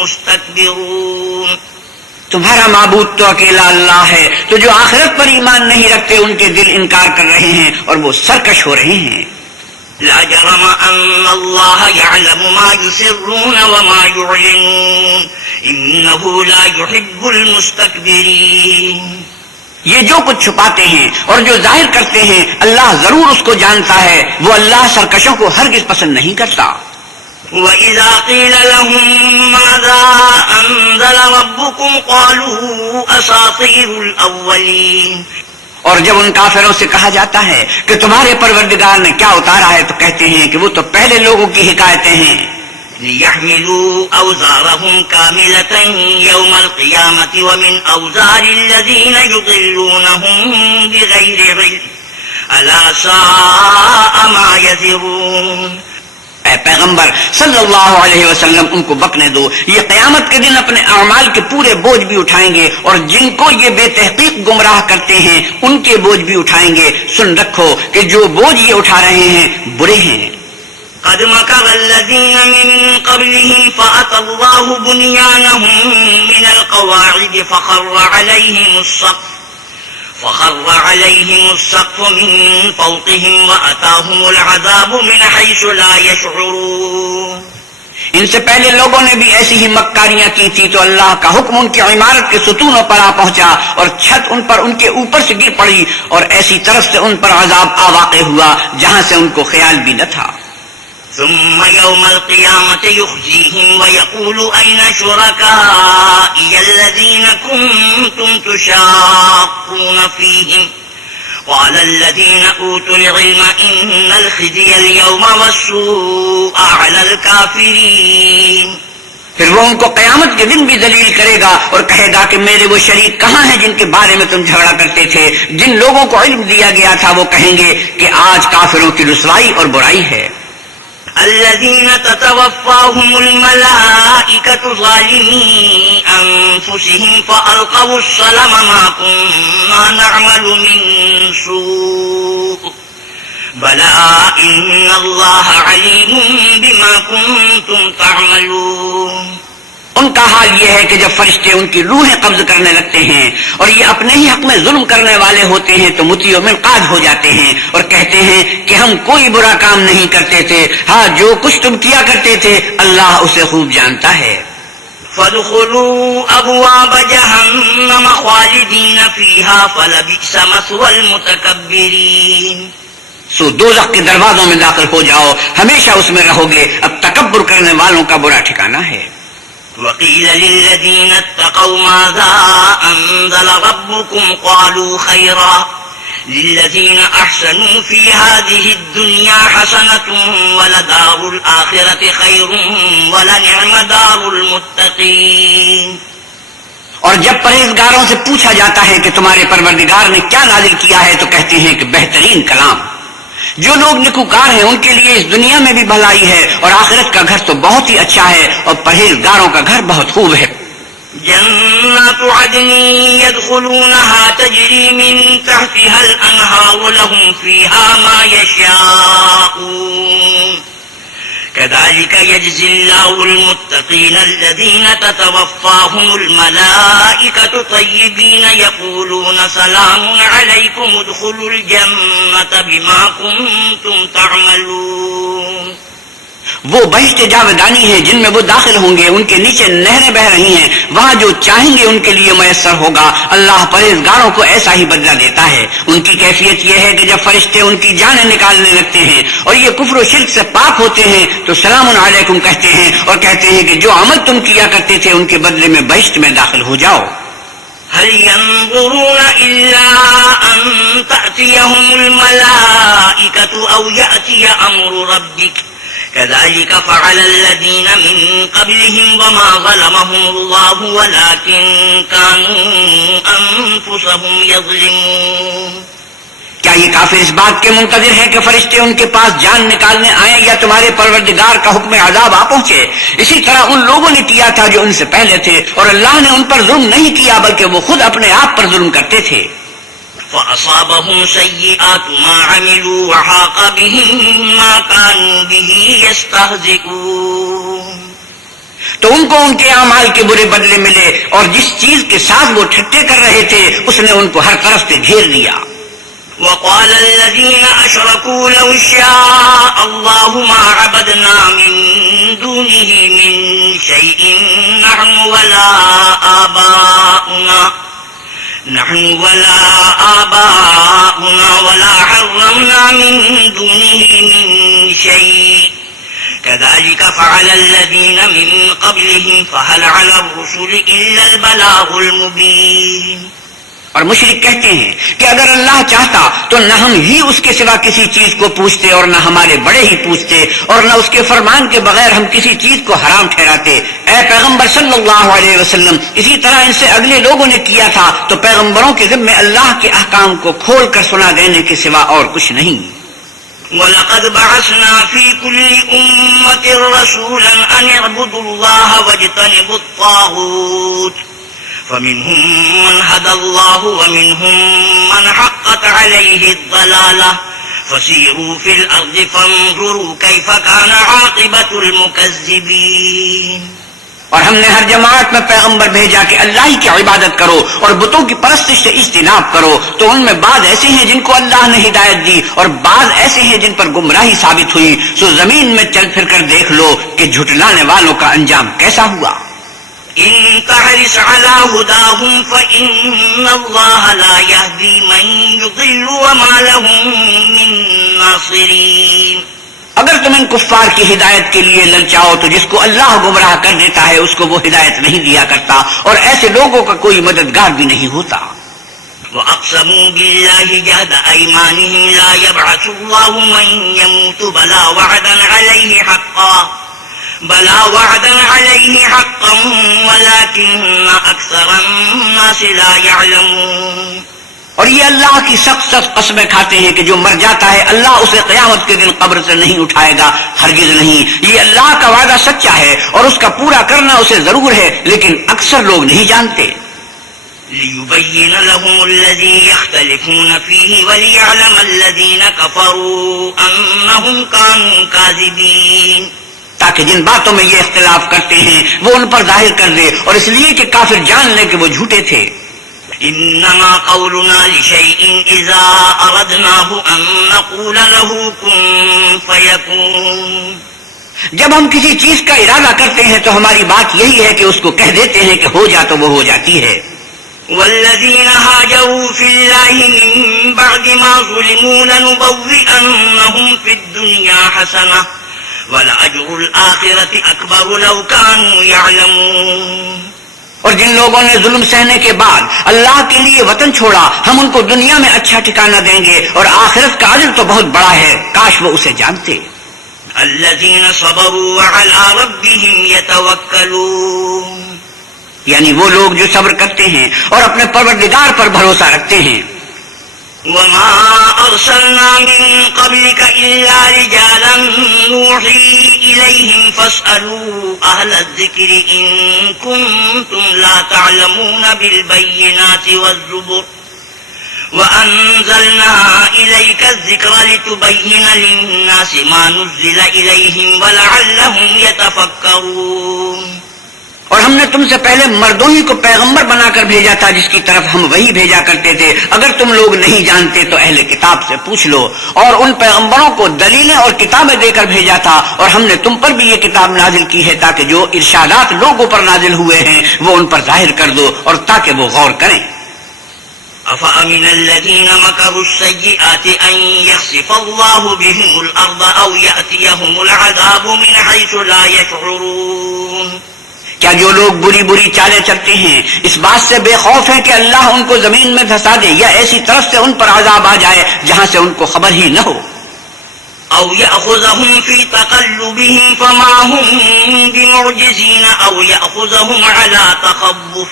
مُّسْتَكْبِرُونَ. تمہارا معبود تو اکیلا اللہ ہے، تو جو آخرت پر ایمان نہیں رکھتے ان کے دل انکار کر رہے ہیں اور وہ سرکش ہو رہے ہیں. لا جرم أن الله يعلم ما يسرون وما يعلنون إنه لا يحب المستكبرين. یہ جو کچھ چھپاتے ہیں اور جو ظاہر کرتے ہیں اللہ ضرور اس کو جانتا ہے، وہ اللہ سرکشوں کو ہرگز پسند نہیں کرتا. وَإِذَا قِيلَ لَهُم مَّاذَا أَنزَلَ رَبُّكُمْ قَالُوا أَسَاطِيرُ الْأَوَّلِينَ. اور جب ان کافروں سے کہا جاتا ہے کہ تمہارے پروردگار نے کیا اتارا ہے تو کہتے ہیں کہ وہ تو پہلے لوگوں کی حکایتیں ہیں. لِيَحْمِلُوا أَوْزَارَهُمْ كَامِلَةً يَوْمَ الْقِيَامَةِ وَمِنْ أَوْزَارِ الَّذِينَ يُضِلُّونَهُم بِغَيْرِ عِلْمٍ أَلَا سَاءَ مَا يَزِرُونَ. اے پیغمبر صلی اللہ علیہ وسلم ان کو بکنے دو، یہ قیامت کے دن اپنے اعمال کے پورے بوجھ بھی اٹھائیں گے اور جن کو یہ بے تحقیق گمراہ کرتے ہیں ان کے بوجھ بھی اٹھائیں گے. سن رکھو کہ جو بوجھ یہ اٹھا رہے ہیں برے ہیں. قد مكر الذين من قبلهم فأتى الله بنيانهم من القواعد فخر عليهم السقف من فوقهم وأتاهم العذاب من حيث لا يشعرون. ان سے پہلے لوگوں نے بھی ایسی ہی مکاریاں کی تھی تو اللہ کا حکم ان کی عمارت کے ستونوں پر آ پہنچا اور چھت ان پر ان کے اوپر سے گر پڑی اور ایسی طرف سے ان پر عذاب آ واقع ہوا جہاں سے ان کو خیال بھی نہ تھا. ثم يوم القيامة يخزيهم ويقول أين شركائي الذين كنتم تشاقون فيهم قال الذين أوتوا العلم إن الخزي اليوم والسوء على الكافرين. پھر وہ ان کو قیامت کے دن بھی ذلیل کرے گا اور کہے گا کہ میرے وہ شریک کہاں ہیں جن کے بارے میں تم جھگڑا کرتے تھے. جن لوگوں کو علم دیا گیا تھا وہ کہیں گے کہ آج کافروں کی رسوائی اور برائی ہے. الذين تتوفاهم الملائكة ظالمي أنفسهم فألقوا السلم ما كنا نعمل من سوء بلى إن الله عليم بما كنتم تعملون. ان کا حال یہ ہے کہ جب فرشتے ان کی روحیں قبض کرنے لگتے ہیں اور یہ اپنے ہی حق میں ظلم کرنے والے ہوتے ہیں تو مطیع و منقاد ہو جاتے ہیں اور کہتے ہیں کہ ہم کوئی برا کام نہیں کرتے تھے، ہاں جو کچھ تم کیا کرتے تھے اللہ اسے خوب جانتا ہے. فادخلوا أبواب جهنم خالدين فيها فلبئس مثوى المتكبرين. سو دوزخ کے دروازوں میں داخل ہو جاؤ، ہمیشہ اس میں رہو گے، اب تکبر کرنے والوں کا برا ٹھکانہ ہے. وقيل للذين اتقوا ماذا أنزل ربكم قالوا خيرا للذين أحسنوا في هذه الدنيا حسنة ولدار الآخرة خير ولنعم دار المتقين. اور جب پرہیزگاروں سے پوچھا جاتا ہے کہ تمہارے پروردگار نے کیا نازل کیا ہے تو کہتے ہیں کہ بہترین کلام. جو لوگ نیکوکار ہیں ان کے لیے اس دنیا میں بھی بھلائی ہے اور آخرت کا گھر تو بہت ہی اچھا ہے اور پرہیزگاروں کا گھر بہت خوب ہے. جنات عدن يدخلونها تجري من تحتها الأنهار لهم فيها ما يشاءون كذلك يجزي الله المتقين الذين تتوفاهم الملائكة طيبين يقولون سلام عليكم ادخلوا الجنة بما كنتم تعملون. وہ بہشت جاودانی ہیں جن میں وہ داخل ہوں گے، ان کے نیچے نہریں بہ رہی ہیں، وہاں جو چاہیں گے ان کے لیے میسر ہوگا. اللہ پرہیزگاروں کو ایسا ہی بدلہ دیتا ہے. ان کی کیفیت یہ ہے کہ جب فرشتے ان کی جانیں نکالنے لگتے ہیں اور یہ کفر و شرک سے پاک ہوتے ہیں تو سلام علیکم کہتے ہیں اور کہتے ہیں کہ جو عمل تم کیا کرتے تھے ان کے بدلے میں بہشت میں داخل ہو جاؤ. هل ينظرون إلا أن تأتيهم الملائكة أو يأتي أمر ربك كذلك فعل الذين من قبلهم وما ظلمهم الله ولكن كانوا أنفسهم يظلمون. کیا یہ کافر اس بات کے منتظر ہے کہ فرشتے ان کے پاس جان نکالنے آئیں یا تمہارے پروردگار کا حکم عذاب آ پہنچے؟ اسی طرح ان لوگوں نے کیا تھا جو ان سے پہلے تھے، اور اللہ نے ان پر ظلم نہیں کیا بلکہ وہ خود اپنے آپ پر ظلم کرتے تھے. فأصابهم سيئات ما عملوا وحاق بهم ما كانوا به يستهزئون. تو ان کو ان کے اعمال کے برے بدلے ملے اور جس چیز کے ساتھ وہ ٹھٹے کر رہے تھے اس نے ان کو ہر طرف سے گھیر لیا. وقال الذين أشركوا لو شاء الله ما عبدنا من دونه من شيء نحن ولا آباؤنا ولا حرمنا من دونه من شيء كذلك فعل الذين من قبلهم فهل على الرسل إلا البلاغ المبين. اور مشرک کہتے ہیں کہ اگر اللہ چاہتا تو نہ ہم ہی اس کے سوا کسی چیز کو پوچھتے اور نہ ہمارے بڑے ہی پوچھتے اور نہ اس کے فرمان کے بغیر ہم کسی چیز کو حرام ٹھہراتے. اے پیغمبر صلی اللہ علیہ وسلم، اسی طرح ان سے اگلے لوگوں نے کیا تھا تو پیغمبروں کے ذمہ اللہ کے احکام کو کھول کر سنا دینے کے سوا اور کچھ نہیں. وَلَقَدْ بَعَثْنَا فِي كُلِّ أُمَّةٍ رَسُولًا أَنِ اعْبُدُوا اللَّهَ وَاجْتَنِبُوا الطَّاغُوتَ فمنهم من هدى الله ومنهم من حقت عليه الضلالة فسيروا في الأرض فانظروا كيف كان عاقبة المكذبين. اور ہم نے ہر جماعت میں پیغمبر بھیجا کہ اللہ ہی کی عبادت کرو اور بتوں کی پرستش سے اجتناب کرو. تو ان میں بعض ایسے ہیں جن کو اللہ نے ہدایت دی اور بعض ایسے ہیں جن پر گمراہی ثابت ہوئی. سو زمین میں چل پھر کر دیکھ لو کہ جھٹلانے والوں کا انجام کیسا ہوا. إن تحرص على هداهم فإن الله لا يهدي من يضل وما لهم من ناصرين. اگر تم ان کفار کی ہدایت کے لیے للچاؤ تو جس کو اللہ گمراہ کر دیتا ہے اس کو وہ ہدایت نہیں دیا کرتا اور ایسے لوگوں کا کوئی مددگار بھی نہیں ہوتا. وَأَقْسَمُوا بِاللَّهِ جَهْدَ أَيْمَانِهِمْ لَا يَبْعَثُ اللَّهُ مَن يَمُوتُ بَلَى وَعْدًا عَلَيْهِ حَقًّا وَلَكِنَّ أَكْثَرَ النَّاسِ لَا يَعْلَمُونَ. اور یہ اللہ کی سخت سخت قسمیں کھاتے ہیں کہ جو مر جاتا ہے اللہ اسے قیامت کے دن قبر سے نہیں اٹھائے گا، ہرگز نہیں. یہ اللہ کا وعدہ سچا ہے اور اس کا پورا کرنا اسے ضرور ہے، لیکن اکثر لوگ نہیں جانتے. لِيُبَيِّنَ لَهُمُ الَّذِي يَخْتَلِفُونَ فِيهِ وَلِيَعْلَمَ الَّذِينَ كَفَرُوا أَنَّهُمْ كَانُوا كَاذِبِينَ. تاکہ جن باتوں میں یہ اختلاف کرتے ہیں وہ ان پر ظاہر کر دے اور اس لیے کہ کافر جان لے کہ وہ جھوٹے تھے. انما قولنا لشيء اذا اردناه ان نقول له كن فيكون. جب ہم کسی چیز کا ارادہ کرتے ہیں تو ہماری بات یہی ہے کہ اس کو کہہ دیتے ہیں کہ ہو جا تو وہ ہو جاتی ہے. والذين هاجروا في الله من بعد ما ظلموا لنبوئنهم في الدنيا حسنة وَلَأَجْرُ الْآخِرَةِ أَكْبَرُ لَوْ كَانُوا يَعْلَمُونَ. اور جن لوگوں نے ظلم سہنے کے بعد اللہ کے لیے وطن چھوڑا ہم ان کو دنیا میں اچھا ٹھکانہ دیں گے اور آخرت کا اجر تو بہت بڑا ہے، کاش وہ اسے جانتے. الَّذِينَ صَبَرُوا وَعَلَىٰ رَبِّهِمْ يَتَوَكَّلُونَ. یعنی وہ لوگ جو صبر کرتے ہیں اور اپنے پروردگار پر بھروسہ رکھتے ہیں. وَمَا أَرْسَلْنَا مِن قَبْلِكَ إِلَّا رِجَالًا نُوحِي إِلَيْهِمْ فَاسْأَلُوا أَهْلَ الذِّكْرِ إِن كُنتُمْ لَا تَعْلَمُونَ بِالْبَيِّنَاتِ وَالزُّبُرِ وَأَنزَلْنَا إِلَيْكَ الذِّكْرَ لِتُبَيِّنَ لِلنَّاسِ مَا نُزِّلَ إِلَيْهِمْ وَلَعَلَّهُمْ يَتَفَكَّرُونَ اور ہم نے تم سے پہلے مردوں ہی کو پیغمبر بنا کر بھیجا تھا جس کی طرف ہم وہی بھیجا کرتے تھے. اگر تم لوگ نہیں جانتے تو اہل کتاب سے پوچھ لو. اور ان پیغمبروں کو دلیلیں اور کتابیں دے کر بھیجا تھا. اور ہم نے تم پر بھی یہ کتاب نازل کی ہے تاکہ جو ارشادات لوگوں پر نازل ہوئے ہیں وہ ان پر ظاہر کر دو اور تاکہ وہ غور کریں. أَفَأَمِنَ الَّذِينَ مَكَرُوا السَّيِّئَاتِ أَن يَخْسِفَ اللَّهُ بِهِمُ الْأَرْضَ أَوْ يَأْتِيَهُمُ الْعَذَابُ مِنْ حَيْثُ لَا يَشْعُرُونَ. کیا جو لوگ بری بری چالیں چلتے ہیں اس بات سے بے خوف ہیں کہ اللہ ان کو زمین میں دھسا دے یا ایسی طرف سے ان پر عذاب آ جائے جہاں سے ان کو خبر ہی نہ ہو؟ أَوْ يَأْخُذَهُمْ فِي تَقَلُّبِهِمْ فَمَا هُمْ بِمُعْجِزِينَ أَوْ يَأْخُذَهُمْ عَلَى تَخَوُّفٍ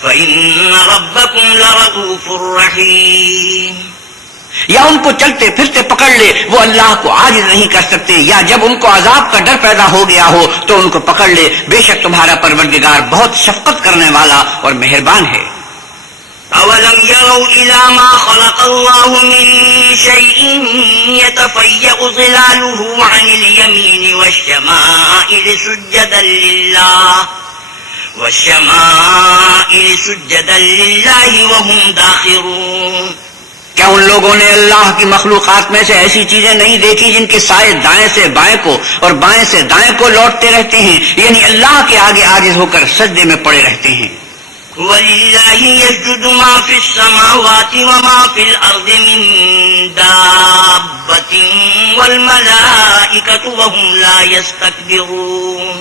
فَإِنَّ رَبَّكُمْ لَرَءُوفٌ رَحِيمٌ. یا ان کو چلتے پھرتے پکڑ لے وہ اللہ کو عاجز نہیں کر سکتے، یا جب ان کو عذاب کا ڈر پیدا ہو گیا ہو تو ان کو پکڑ لے. بے شک تمہارا پروردگار بہت شفقت کرنے والا اور مہربان ہے. أَوَلَمْ يَرَوْا إِلَى مَا خَلَقَ اللَّهُ مِنْ شَيْءٍ يَتَفَيَّأُ ظِلَالُهُ عَنِ الْيَمِينِ وَالشَّمَائِلِ سُجَّدًا لِلَّهِ وَهُمْ دَاخِرُونَ. کیا ان لوگوں نے اللہ کی مخلوقات میں سے ایسی چیزیں نہیں دیکھی جن کے سائے دائیں سے بائیں کو اور بائیں سے دائیں کو لوٹتے رہتے ہیں، یعنی اللہ کے آگے عاجز ہو کر سجدے میں پڑے رہتے ہیں. وَلِلَّهِ يَسْجُدُ مَا فِي السَّمَاوَاتِ وَمَا فِي الْأَرْضِ مِن دَابَّةٍ وَالْمَلَائِكَةُ وَهُمْ لَا يَسْتَكْبِرُونَ.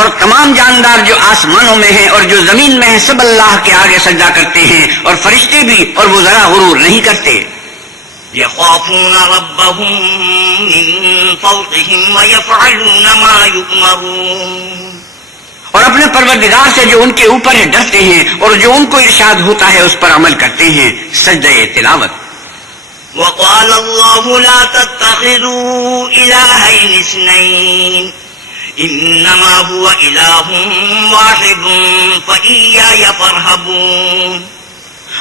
اور تمام جاندار جو آسمانوں میں ہیں اور جو زمین میں ہیں سب اللہ کے آگے سجدہ کرتے ہیں، اور فرشتے بھی، اور وہ ذرا غرور نہیں کرتے. يَخَافُونَ رَبَّهُم مِّن فَوْقِهِمْ وَيَفْعَلُونَ مَا يُؤْمَرُونَ. اور اپنے پروردگار سے جو ان کے اوپر ہے ڈرتے ہیں، اور جو ان کو ارشاد ہوتا ہے اس پر عمل کرتے ہیں. سجدہ تلاوت. وَقَالَ اللَّهُ لَا تَتَّخِذُوا إِلَٰهَيْنِ اثْنَيْنِ إِنَّمَا هُوَ إِلَٰهٌ وَاحِدٌ فَإِيَّايَ فَارْهَبُونِ.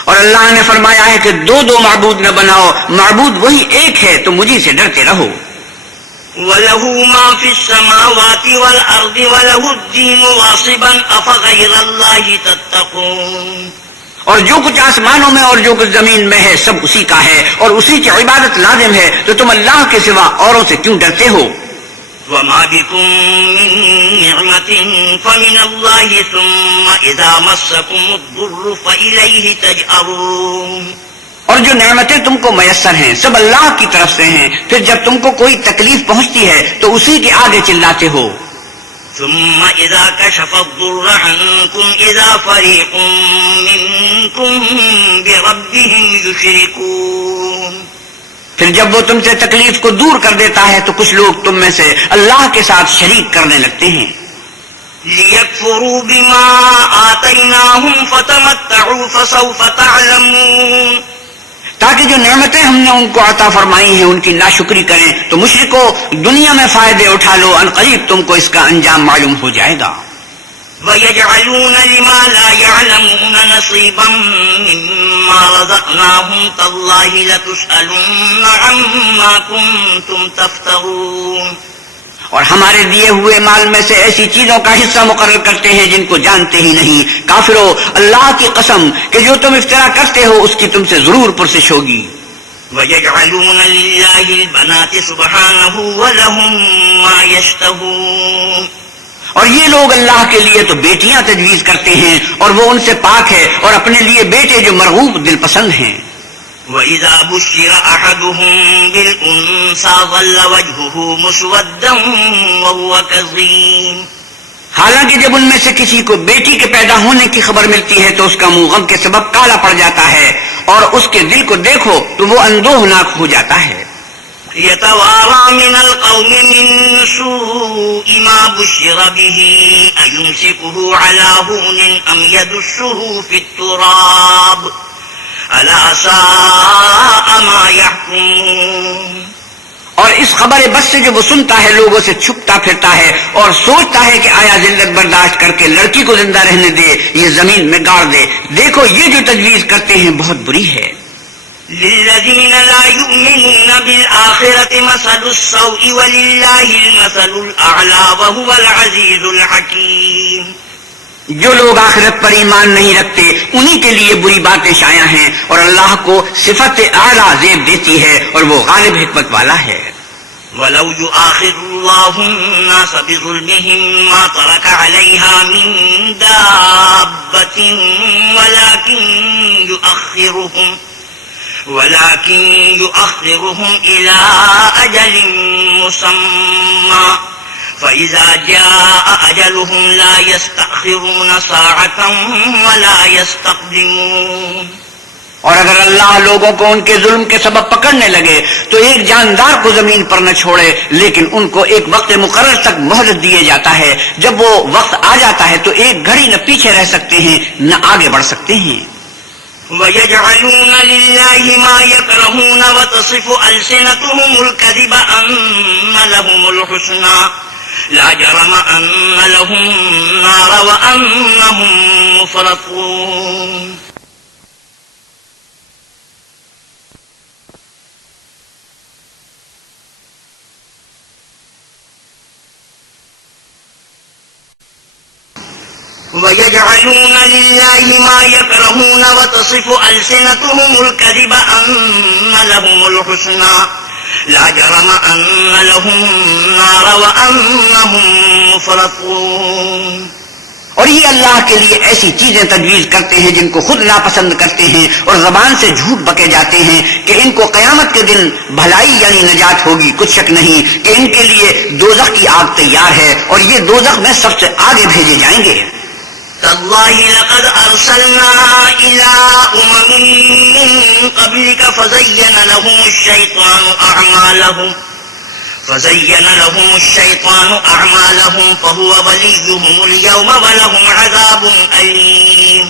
اور اللہ نے فرمایا ہے کہ دو معبود نہ بناؤ، معبود وہی ایک ہے تو مجھے سے ڈرتے رہو. وَلَهُ مَا فِي السَّمَاوَاتِ وَالْأَرْضِ وَلَهُ الدِّينُ وَاصِبًا أَفَغَيْرَ اللَّهِ تَتَّقُونَ. اور جو کچھ آسمانوں میں اور جو کچھ زمین میں ہے سب اسی کا ہے اور اسی کی عبادت لازم ہے، تو تم اللہ کے سوا اوروں سے کیوں ڈرتے ہو؟ وَمَا بِكُم مِّن نِّعْمَةٍ فَمِنَ اللَّهِ ثُمَّ إِذَا مَسَّكُمُ الضُّرُّ فَإِلَيْهِ تَجْأَرُونَ. اور جو نعمتیں تم کو میسر ہیں سب اللہ کی طرف سے ہیں، پھر جب تم کو کوئی تکلیف پہنچتی ہے تو اسی کے آگے چلاتے ہو. ثُمَّ إِذَا كَشَفَ الضُّرَّ عَنكُمْ إِذَا فَرِيقٌ مِّنكُم بِرَبِّهِمْ يُشْرِكُونَ. پھر جب وہ تم سے تکلیف کو دور کر دیتا ہے تو کچھ لوگ تم میں سے اللہ کے ساتھ شریک کرنے لگتے ہیں. لِيَكْفُرُوا بِمَا آتَيْنَاهُمْ فَتَمَتَّعُوا فَسَوْفَ تَعْلَمُونَ. تاکہ جو نعمتیں ہم نے ان کو عطا فرمائی ہیں ان کی ناشکری کریں. تو مشرکو دنیا میں فائدے اٹھا لو، ان قریب تم کو اس کا انجام معلوم ہو جائے گا. وَيَجْعَلُونَ لِمَا لَا يَعْلَمُونَ نَصِيبًا مِّمَّا رَزَقْنَاهُمْ تَاللَّهِ لَتُسْأَلُنَّ عَمَّا كُنتُمْ تَفْتَرُونَ. اور ہمارے دیے ہوئے مال میں سے ایسی چیزوں کا حصہ مقرر کرتے ہیں جن کو جانتے ہی نہیں. کافرو اللہ کی قسم کہ جو تم افطرا کرتے ہو اس کی تم سے ضرور پرسش ہوگی. وَيَجْعَلُونَ لِلَّهِ الْبَنَاتِ سُبْحَانَهُ وَلَهُم مَّا يَشْتَهُونَ. اور یہ لوگ اللہ کے لیے تو بیٹیاں تجویز کرتے ہیں اور وہ ان سے پاک ہے، اور اپنے لیے بیٹے جو مرغوب دل پسند ہیں. وَإِذَا بُشِّرَ أَحَدُهُم بِالْأُنثَىٰ ظَلَّ وَجْهُهُ مُسْوَدًّا وَهُوَ كَظِيمٌ. حالانکہ جب ان میں سے کسی کو بیٹی کے پیدا ہونے کی خبر ملتی ہے تو اس کا منہ غم کے سبب کالا پڑ جاتا ہے، اور اس کے دل کو دیکھو تو وہ اندوہناک ہو جاتا ہے. يَتَوَارَىٰ مِنَ الْقَوْمِ مِن سُوءِ مَا بُشِّرَ بِهِ أَيُمْسِكُهُ عَلَىٰ هُونٍ أَمْ يَدُسُّهُ فِي التُّرَابِ أَلَا سَاءَ مَا يَحْكُمُونَ. اور اس خبر بس سے جو وہ سنتا ہے لوگوں سے چھپتا پھرتا ہے اور سوچتا ہے کہ آیا ذلت برداشت کر کے لڑکی کو زندہ رہنے دے، یہ زمین میں گاڑ دے. دیکھو یہ جو تجویز کرتے ہیں بہت بری ہے. للذين لا يؤمنون بالآخرة مثل السوء ولله المثل الأعلى وهو العزيز الحكيم. جو لوگ آخرت پر ایمان نہیں رکھتے انہی کے لیے بری باتیں شائع ہیں، اور اللہ کو صفت اعلیٰ زیب دیتی ہے، اور وہ غالب حکمت والا ہے. وَلَوْ يُؤَاخِذُ اللَّهُ النَّاسَ بِظُلْمِهِمْ مَا تَرَكَ عَلَيْهَا مِن دَابَّةٍ ولكن يؤخرهم إلى أجل مسمى فإذا جاء أجلهم لا يستأخرون ساعة ولا يستقدمون. اور اگر اللہ لوگوں کو ان کے ظلم کے سبب پکڑنے لگے تو ایک جاندار کو زمین پر نہ چھوڑے، لیکن ان کو ایک وقت مقرر تک مہلت دیے جاتا ہے. جب وہ وقت آ جاتا ہے تو ایک گھڑی نہ پیچھے رہ سکتے ہیں نہ آگے بڑھ سکتے ہیں. وَيَجْعَلُونَ لِلَّهِ مَا يَكْرَهُونَ وَتَصِفُ أَلْسِنَتُهُمُ الْكَذِبَ أَنَّ لَهُمُ الْحُسْنَى لَا جَرَمَ أَنَّ لَهُمُ النَّارَ وَأَنَّهُمْ مُفْرَطُونَ. وَيَجْعَلُونَ لِلَّهِ مَا يَكْرَهُونَ وَتَصِفُ أَلْسِنَتُهُمُ الْكَذِبَ أَنَّ لَهُمُ الْحُسْنَى لَا جَرَمَ أَنَّ لَهُمُ النَّارَ وَأَنَّهُمْ مُفْرَطُونَ. اور یہ اللہ کے لیے ایسی چیزیں تجویز کرتے ہیں جن کو خود ناپسند کرتے ہیں، اور زبان سے جھوٹ بکے جاتے ہیں کہ ان کو قیامت کے دن بھلائی یعنی نجات ہوگی. کچھ شک نہیں کہ ان کے لیے دوزخ کی آگ تیار ہے، اور یہ دوزخ میں سب سے آگے بھیجے جائیں گے. تالله لقد أرسلنا إلى من قبلك فزين لهم الشيطان أعمالهم فهو وليهم اليوم ولهم عذاب أليم.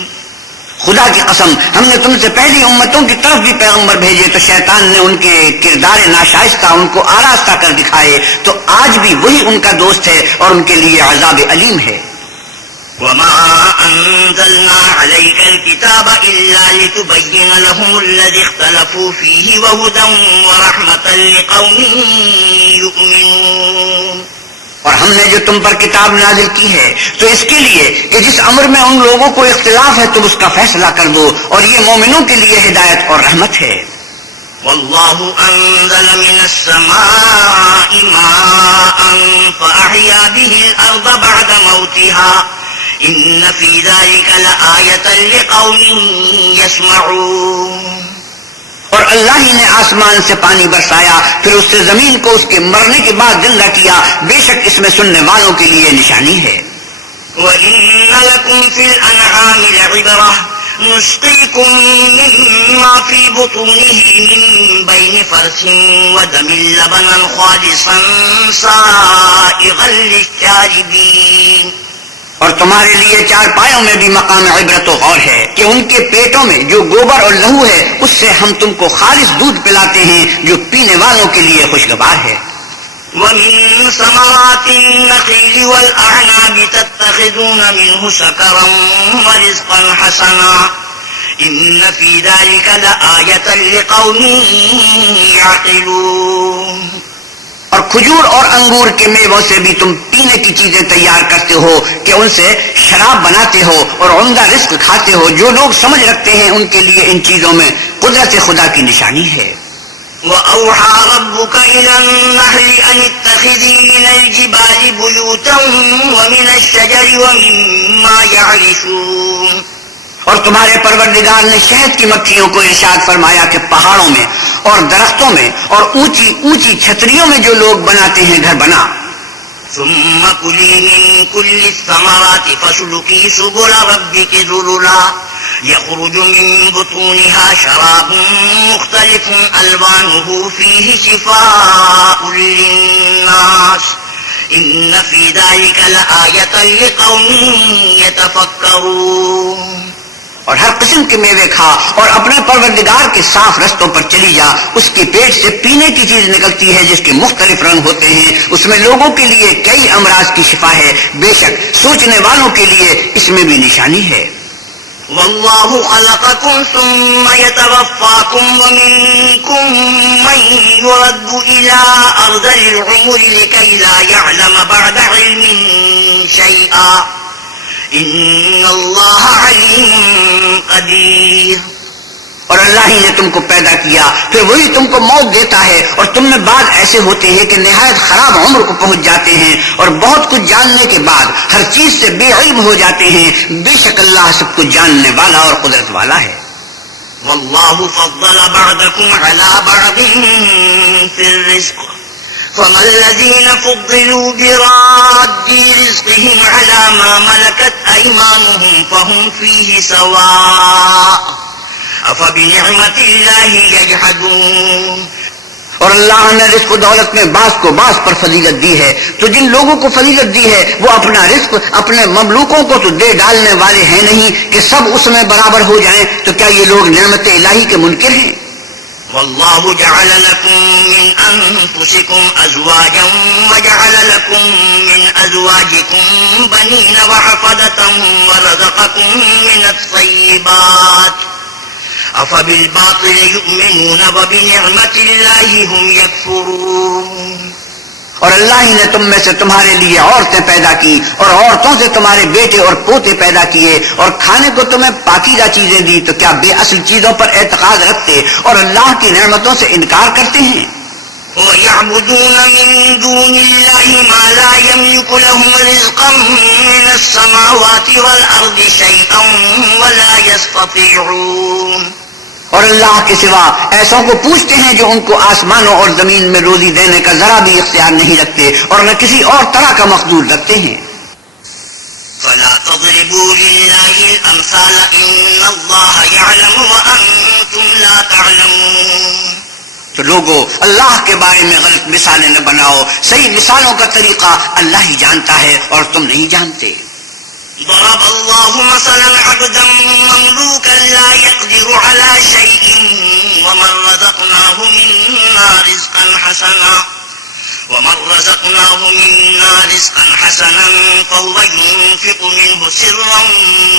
خدا کی قسم، ہم نے تم سے پہلی امتوں کی طرف بھی پیغمبر بھیجے تو شیطان نے ان کے کردار ناشائستہ ان کو آراستہ کر دکھائے، تو آج بھی وہی ان کا دوست ہے اور ان کے لیے عذاب علیم ہے. وما أنزلنا عليك الكتاب إلا لتبين لهم الذي اختلفوا فيه وهدى ورحمة لقوم يؤمنون. اور ہم نے جو تم پر کتاب نازل کی ہے تو اس کے لیے کہ جس امر میں ان لوگوں کو اختلاف ہے تم اس کا فیصلہ کر دو، اور یہ مومنوں کے لیے ہدایت اور رحمت ہے. والله أنزل من السماء ماء فأحيا به الأرض بعد موتها إن في ذلك لآية لقوم يسمعون. اور اللہ ہی نے آسمان سے پانی برسایا، پھر اس سے زمین کو اس کے مرنے کے بعد زندہ کیا، بے شک اس میں سننے والوں کے لیے نشانی ہے. وَإِنَّ لَكُمْ فِي الْأَنْعَامِ لَعِبْرَةً نُسْقِيكُم مِّمَّا فِي بُطُونِهِ مِن بَيْنِ فَرْثٍ وَدَمٍ لَبَنًا خَالِصًا سَائِغًا لِّلشَّارِبِينَ. اور تمہارے لیے چار پایوں میں بھی مقام عبرت و غور ہے کہ ان کے پیٹوں میں جو گوبر اور لہو ہے اس سے ہم تم کو خالص دودھ پلاتے ہیں جو پینے والوں کے لیے خوشگوار ہے. وَمِن ثَمَرَاتِ النَّخِيلِ وَالْأَعْنَابِ تَتَّخِذُونَ مِنْهُ سَكَرًا وَرِزْقًا حَسَنًا إِنَّ فِي ذَلِكَ لَآيَةً لِّقَوْمٍ يَعْقِلُونَ. اور کھجور اور انگور کے میووں سے بھی تم پینے کی چیزیں تیار کرتے ہو کہ ان سے شراب بناتے ہو اور عمدہ رزق کھاتے ہو. جو لوگ سمجھ رکھتے ہیں ان کے لیے ان چیزوں میں قدرت خدا کی نشانی ہے. وَأَوْحَى رَبُّكَ إِلَى النَّحْلِ أَنِ اتَّخِذِي مِنَ الْجِبَالِ بُيُوتًا وَمِنَ الشَّجَرِ وَمِمَّا يَعْرِشُونَ. اور تمہارے پروردگار نے شہد کی مکھیوں کو ارشاد فرمایا کہ پہاڑوں میں اور درختوں میں اور اونچی اونچی چھتریوں میں جو لوگ بناتے ہیں گھر بنا. ثم كلي من كل الثمرات فاسلكي سبل ربك ذللا يخرج من بطونها شراب مختلف ألوانه فيه شفاء للناس إن في ذلك لآية لقوم يتفكرون. اور ہر قسم کے میوے کھا اور اپنے پروردگار کے صاف رستوں پر چلی جا. اس کے پیٹ سے پینے کی چیز نکلتی ہے جس کے مختلف رنگ ہوتے ہیں، اس میں لوگوں کے لیے کئی امراض کی شفا ہے. بے شک سوچنے والوں کے لیے اس میں بھی نشانی ہے. والله خلقكم ثم يتوفاكم ومنكم من يرد إلى أرذل العمر لكي لا يعلم بعد علم شيئا إن الله عليم قدير. اور اللہ ہی نے تم کو پیدا کیا، پھر وہی تم کو موت دیتا ہے، اور تم میں بعض ایسے ہوتے ہیں کہ نہایت خراب عمر کو پہنچ جاتے ہیں اور بہت کچھ جاننے کے بعد ہر چیز سے بے علم ہو جاتے ہیں. بے شک اللہ سب کچھ جاننے والا اور قدرت والا ہے. والله فضل بعضكم على بعض في الرزق فما الذين فضلوا براد رزقهم على ما ملكت أيمانهم فهم فيه سواء أفبنعمة الله يجحدون. اور اللہ نے رزق و دولت میں بعض کو بعض پر فضیلت دی ہے، تو جن لوگوں کو فضیلت دی ہے وہ اپنا رزق اپنے مملوکوں کو تو دے ڈالنے والے ہیں نہیں کہ سب اس میں برابر ہو جائیں. تو کیا یہ لوگ نعمت الہی کے منکر ہیں؟ والله جعل لكم من أنفسكم أزواجا وجعل لكم من أزواجكم بنين وحفدة ورزقكم من الطيبات أفبالباطل يؤمنون وبنعمة الله هم يكفرون. اور اللہ ہی نے تم میں سے تمہارے لیے عورتیں پیدا کی اور عورتوں سے تمہارے بیٹے اور پوتے پیدا کیے اور کھانے کو تمہیں پاکیزہ چیزیں دی. تو کیا بے اصل چیزوں پر اعتقاد رکھتے اور اللہ کی نعمتوں سے انکار کرتے ہیں؟ وَيَعْبُدُونَ مِن دُونِ اللَّهِ مَا لَا يَمْلِكُ لَهُمْ رِزْقًا مِّنَ السَّمَاوَاتِ وَالْأَرْضِ شَيْئًا وَلَا يَسْتَطِيعُونَ. اور اللہ کے سوا ایسوں کو پوچھتے ہیں جو ان کو آسمانوں اور زمین میں روزی دینے کا ذرا بھی اختیار نہیں رکھتے اور نہ کسی اور طرح کا مقدور رکھتے ہیں. فلا تضربوا لله الأمثال إن الله يعلم وأنتم لا تعلمون. تو لوگوں اللہ کے بارے میں غلط مثالیں نہ بناؤ، صحیح مثالوں کا طریقہ اللہ ہی جانتا ہے اور تم نہیں جانتے. ضرب الله مثلا عبدا مملوكا لا يقدر على شيء ومن رزقناه منا رزقا حسنا فهو ينفق منه سرا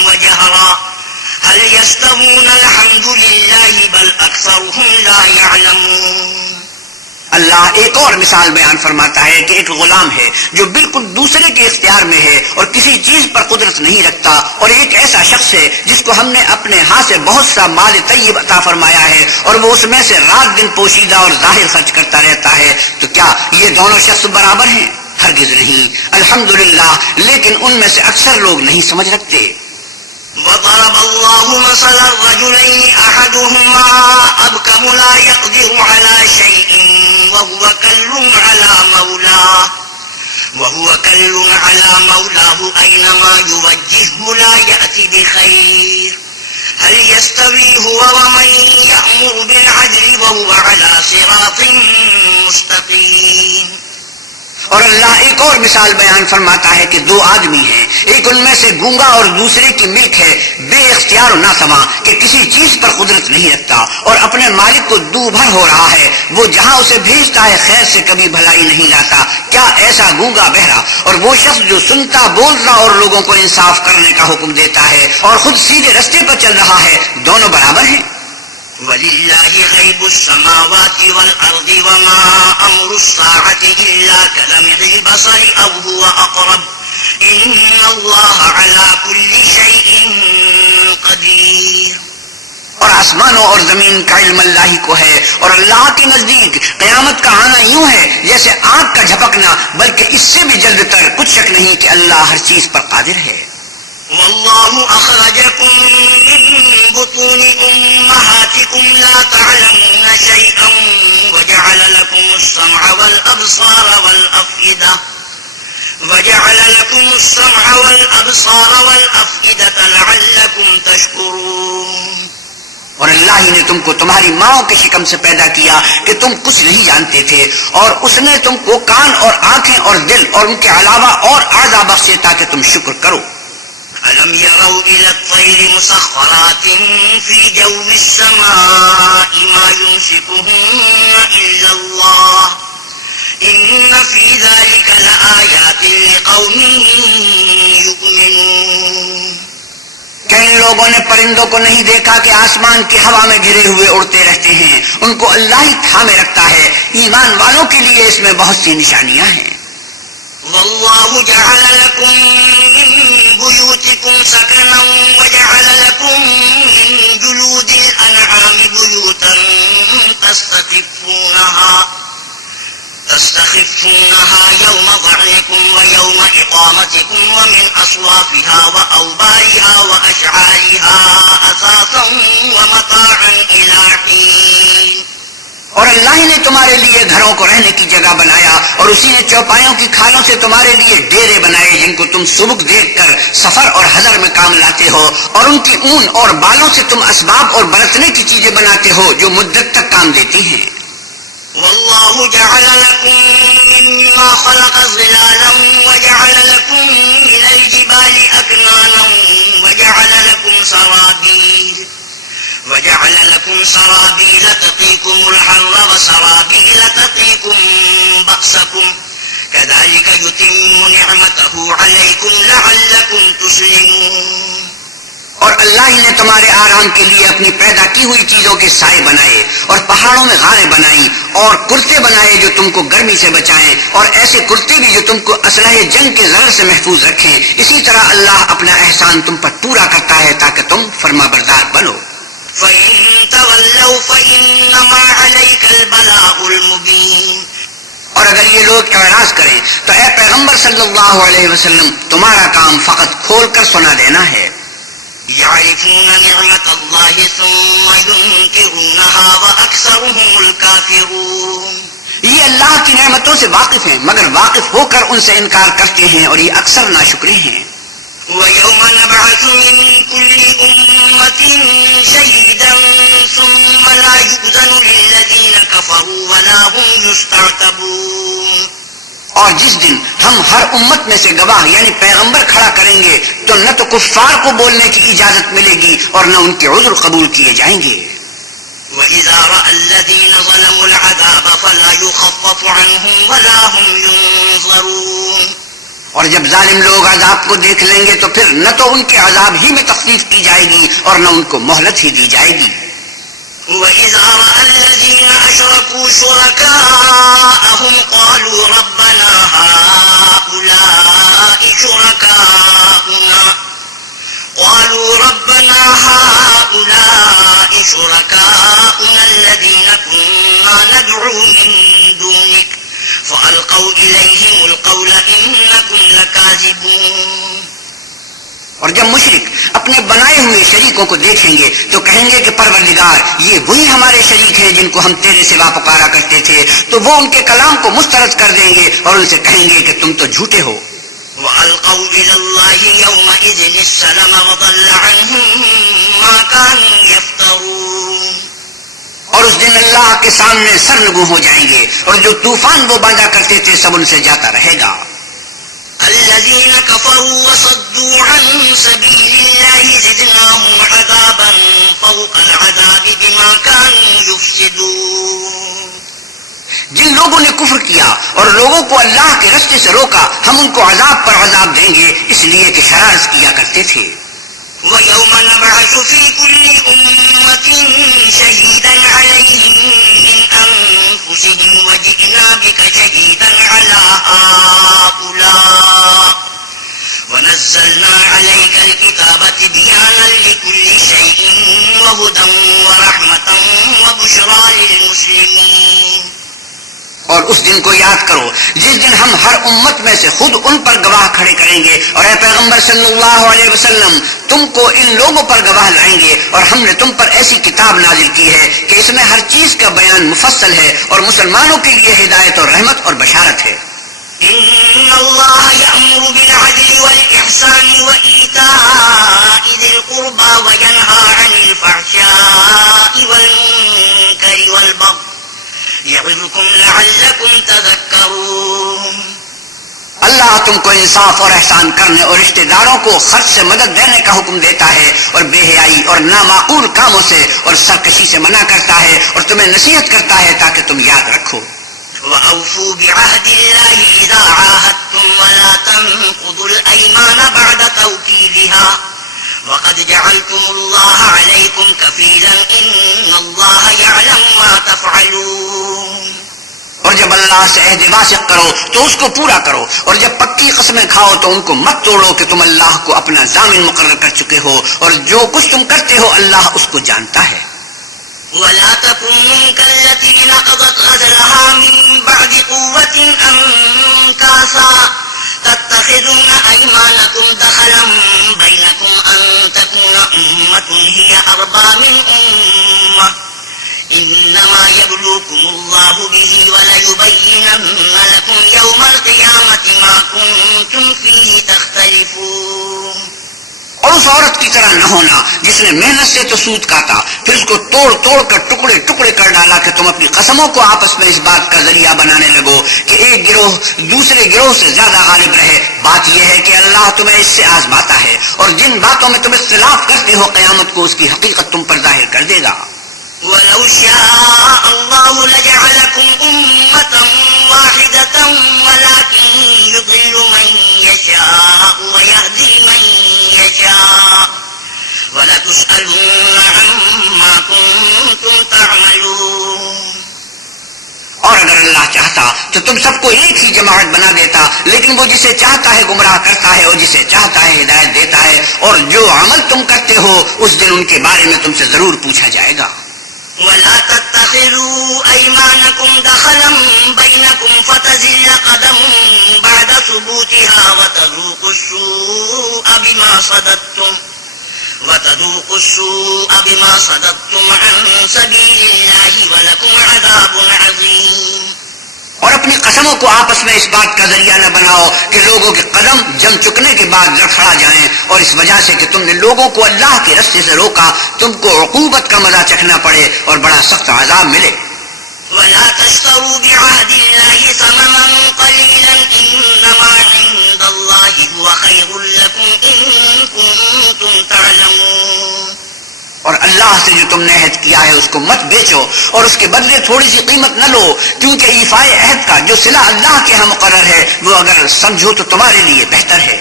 وجهرا هل يستوون الحمد لله بل أكثرهم لا يعلمون. اللہ ایک اور مثال بیان فرماتا ہے کہ ایک غلام ہے جو بالکل دوسرے کے اختیار میں ہے اور کسی چیز پر قدرت نہیں رکھتا، اور ایک ایسا شخص ہے جس کو ہم نے اپنے ہاتھ سے بہت سا مال طیب عطا فرمایا ہے اور وہ اس میں سے رات دن پوشیدہ اور ظاہر خرچ کرتا رہتا ہے. تو کیا یہ دونوں شخص برابر ہیں؟ ہرگز نہیں. الحمدللہ، لیکن ان میں سے اکثر لوگ نہیں سمجھ رکھتے. وضرب الله مثلا الرجلين أحدهما أبكم لا يقدر على شيء وهو كل على مولاه أينما يوجهه لا يأتي بخير هل يستوي هو ومن يأمر بالعدل وهو على صراط مستقيم. اور اللہ ایک اور مثال بیان فرماتا ہے کہ دو آدمی ہیں، ایک ان میں سے گونگا اور دوسرے کی ملک ہے، بے اختیار و ناسماں کہ کسی چیز پر قدرت نہیں رکھتا اور اپنے مالک کو دو بھر ہو رہا ہے، وہ جہاں اسے بھیجتا ہے خیر سے کبھی بھلائی نہیں لاتا. کیا ایسا گونگا بہرا اور وہ شخص جو سنتا بولتا اور لوگوں کو انصاف کرنے کا حکم دیتا ہے اور خود سیدھے رستے پر چل رہا ہے، دونوں برابر ہیں؟ وَلِلَّهِ غَيْبُ السَّمَاوَاتِ وَالْأَرْضِ وَمَا أَمْرُ السَّاعَةِ إِلَّا كَلَمْحِ الْبَصَرِ أَوْ هُوَ أَقْرَبُ إِنَّ اللَّهَ عَلَى كُلِّ شَيْءٍ قَدِيرٌ. اور آسمانوں اور زمین کا علم اللہ ہی کو ہے، اور اللہ کے نزدیک قیامت کا آنا یوں ہے جیسے آنکھ کا جھپکنا، بلکہ اس سے بھی جلد تر. کچھ شک نہیں کہ اللہ ہر چیز پر قادر ہے. والله أخرجكم من بطون أمهاتكم لا تعلمون شيئا وجعل لكم السمع والأفئدة لعلكم تشكرون. اور اللہ ہی نے تم کو تمہاری ماؤں کے شکم سے پیدا کیا کہ تم کچھ نہیں جانتے تھے، اور اس نے تم کو کان اور آنکھیں اور دل اور ان کے علاوہ اور اعضاء بخشے تاکہ تم شکر کرو. أَلَمْ يَرَوْا إِلَى الطَّيْرِ مُسَخَّرَاتٍ فِي جَوِّ السَّمَاءِ مَا يُمْسِكُهُنَّ إِلَّا اللَّهُ إِنَّ فِي ذَلِكَ لَآيَاتٍ لِقَوْمٍ يُؤْمِنُونَ. کہ ان لوگوں نے پرندوں کو نہیں دیکھا کہ آسمان کی ہوا میں گھرے ہوئے اڑتے رہتے ہیں، ان کو اللہ ہی تھامے رکھتا ہے۔ ایمان والوں کے لیے اس میں بہت سی نشانیاں ہیں۔ والله جعل لكم من بيوتكم سكنا وجعل لكم من جلود الأنعام بيوتا تستخفونها يوم ظعنكم ويوم إقامتكم ومن أصوافها وأوبارها وأشعارها أثاثا ومتاعا إلى حين۔ اور اللہ ہی نے تمہارے لیے گھروں کو رہنے کی جگہ بنایا، اور اسی نے چوپایوں کی کھالوں سے تمہارے لیے ڈیرے بنائے جن کو تم سبک دیکھ کر سفر اور حضر میں کام لاتے ہو، اور ان کی اون اور بالوں سے تم اسباب اور برتنے کی چیزیں بناتے ہو جو مدت تک کام دیتی ہیں۔ والله جعل لكم مما خلق ظلالا وجعل لكم من الجبال أكنانا وجعل لكم سرابيل تقيكم الحر وسرابيل تقيكم بأسكم كذلك يتم نعمته عليكم لعلكم تسلمون۔ اور اللہ ہی نے تمہارے آرام کے لیے اپنی پیدا کی ہوئی چیزوں کے سائے بنائے، اور پہاڑوں میں غاریں بنائیں، اور کرتے بنائے جو تم کو گرمی سے بچائیں، اور ایسے کرتے بھی جو تم کو اسلحے جنگ کے ضرر سے محفوظ رکھیں۔ اسی طرح اللہ اپنا احسان تم پر پورا کرتا ہے تاکہ تم فرما بردار بنو۔ فَإِن تَوَلَّوْا فَإِنَّمَا عَلَيْكَ الْبَلَاغُ الْمُبِينُ۔ اور اگر یہ لوگ اعراض کریں تو اے پیغمبر صلی اللہ علیہ وسلم، تمہارا کام فقط کھول کر سنا دینا ہے۔ يعرفون نعمة الله ثم ينكرونها وأكثرهم الكافرون۔ یہ اللہ کی نعمتوں سے واقف ہیں مگر واقف ہو کر ان سے انکار کرتے ہیں، اور یہ اکثر ناشکرے ہیں۔ ويوم نبعث من كل أمة شهيدا ثم لا يؤذن للذين كفروا ولا هم يستعتبون۔ اور جس دن ہم ہر امت میں سے گواہ یعنی پیغمبر کھڑا کریں گے تو نہ تو کفار کو بولنے کی اجازت ملے گی اور نہ ان کے عذر قبول کیے جائیں گے۔ وَإِذَا رَأَى الَّذِينَ ظَلَمُوا الْعَذَابَ فَلَا يُخَفَّفُ عَنْهُمْ وَلَا هُمْ يُنظَرُونَ۔ اور جب ظالم لوگ عذاب کو دیکھ لیں گے تو پھر نہ تو ان کے عذاب ہی میں تخفیف کی جائے گی اور نہ ان کو مہلت ہی دی جائے گی۔ وَإِذَا رَأَى الَّذِينَ أَشْرَكُوا شُرَكَاءَهُمْ قَالُوا رَبَّنَا هَؤُلَاءِ شُرَكَاؤُنَا الَّذِينَ كُنَّا نَدْعُو مِن دُونِكَ فَأَلْقَوْا إِلَيْهِمُ الْقَوْلَ إِنَّكُمْ لَكَاذِبُونَ۔ اور جب مشرک اپنے بنائے ہوئے شریکوں کو دیکھیں گے تو کہیں گے کہ پروردگار، یہ وہی ہمارے شریک ہیں جن کو ہم تیرے سوا پکارا کرتے تھے۔ تو وہ ان کے کلام کو مسترد کر دیں گے اور ان سے کہیں گے کہ تم تو جھوٹے ہو۔ وَأَلْقَوْا إِلَى اللَّهِ يَوْمَئِذٍ السَّلَمَ وَضَلَّ عَنْهُمْ مَا كَانُوا يَفْتَرُونَ۔ اور اس دن اللہ کے سامنے سرنگوں ہو جائیں گے، اور جو طوفان وہ باندھا کرتے تھے سب ان سے جاتا رہے گا۔ الذين كفروا وصدوا عن سبيل الله زدناهم عذابا فوق العذاب بما كانوا يفسدون۔ جن لوگوں نے کفر کیا اور لوگوں کو اللہ کے رستے سے روکا، ہم ان کو عذاب پر عذاب دیں گے اس لیے کہ شرارت کیا کرتے تھے۔ وَيَوْمَ نَبْعَثُ فِي كُلِّ أُمَّةٍ شَهِيدًا عَلَيْهِمْ مِنْ أَنفُسِهِمْ وَجِئْنَا بِكَ شَهِيدًا عَلَى هَؤُلَاءِ وَنَزَّلْنَا عَلَيْكَ الْكِتَابَ تِبْيَانًا لِكُلِّ شَيْءٍ وَهُدًى وَرَحْمَةً وَبُشْرَى لِلْمُسْلِمِينَ۔ اور اس دن کو یاد کرو جس دن ہم ہر امت میں سے خود ان پر گواہ کھڑے کریں گے، اور اے پیغمبر صلی اللہ علیہ وسلم، تم کو ان لوگوں پر گواہ لائیں گے، اور ہم نے تم پر ایسی کتاب نازل کی ہے کہ اس میں ہر چیز کا بیان مفصل ہے، اور مسلمانوں کے لیے ہدایت اور رحمت اور بشارت ہے۔ إن الله يأمر بالعدل والإحسان وإيتاء ذي القربى وينهى عن الفحشاء والمنكر والبغي يعظكم لعلكم تذكرون۔ اللہ تم کو انصاف اور احسان کرنے اور رشتہ داروں کو خرچ سے مدد دینے کا حکم دیتا ہے، اور بے حیائی اور نامعقول کاموں سے اور سرکشی سے منع کرتا ہے، اور تمہیں نصیحت کرتا ہے تاکہ تم یاد رکھو۔ وَأَوْفُوا بِعَهْدِ اللَّهِ إِذَا عَاهَدتُّمْ وَلَا تَنقُضُوا الْأَيْمَانَ بَعْدَ تَوْكِيدِهَا وقد جعلتم الله عليكم كفيلا إن الله يعلم ما تفعلون. اور جب اللہ سے عہد واثق کرو تو اس کو پورا کرو، اور جب پکی قسمیں کھاؤ تو ان کو مت توڑو کہ تم اللہ کو اپنا ضامن مقرر کر چکے ہو، اور جو کچھ تم کرتے ہو اللہ اس کو جانتا ہے. ولا تكونوا كالتي نقضت غزلها من بعد قوة أنكاثا تتخذون أيمانكم دخلا بينكم أن تكون أمة هي أربى من أمة إنما يبلوكم الله به وليبينن لكم يوم القيامة ما كنتم فيه تختلفون. اور اس عورت کی طرح نہ ہونا جس نے محنت سے تو سود کاٹا پھر اس کو توڑ توڑ کر ٹکڑے ٹکڑے کر ڈالا کہ تم اپنی قسموں کو آپس میں اس بات کا ذریعہ بنانے لگو کہ ایک گروہ دوسرے گروہ سے زیادہ غالب رہے. بات یہ ہے کہ اللہ تمہیں اس سے آزماتا ہے، اور جن باتوں میں تم اختلاف کرتے ہو قیامت کو اس کی حقیقت تم پر ظاہر کر دے گا. ولو شاء الله لجعلكم أمة واحدة ولكن يضل من يشاء ويهدي من يشاء ولتسألن عما كنتم تعملون. اور اگر اللہ چاہتا تو تم سب کو ایک ہی جماعت بنا دیتا، لیکن وہ جسے چاہتا ہے گمراہ کرتا ہے اور جسے چاہتا ہے ہدایت دیتا ہے، اور جو عمل تم کرتے ہو اس دن ان کے بارے میں تم سے ضرور پوچھا جائے گا. ولا تتخذوا أيمانكم دخلا بينكم فتزل قدم بعد ثبوتها وتذوقوا السوء بما صددتم عن سبيل الله ولكم عذاب عظيم. اور اپنی قسموں کو آپس میں اس بات کا ذریعہ نہ بناؤ کہ لوگوں کے قدم جم چکنے کے بعد لڑکھڑا جائیں، اور اس وجہ سے کہ تم نے لوگوں کو اللہ کے رستے سے روکا تم کو عقوبت کا مزہ چکھنا پڑے اور بڑا سخت عذاب ملے. ولا تشتروا بعهد الله ثمنا قليلا إنما عند الله هو خير لكم إن كنتم تعلمون. اور اللہ سے جو تم نے عہد کیا ہے اس کو مت بیچو، اور اس کے بدلے تھوڑی سی قیمت نہ لو، کیونکہ ایفائے عہد کا جو صلہ اللہ کے ہاں مقرر ہے وہ اگر سمجھو تو تمہارے لیے بہتر ہے.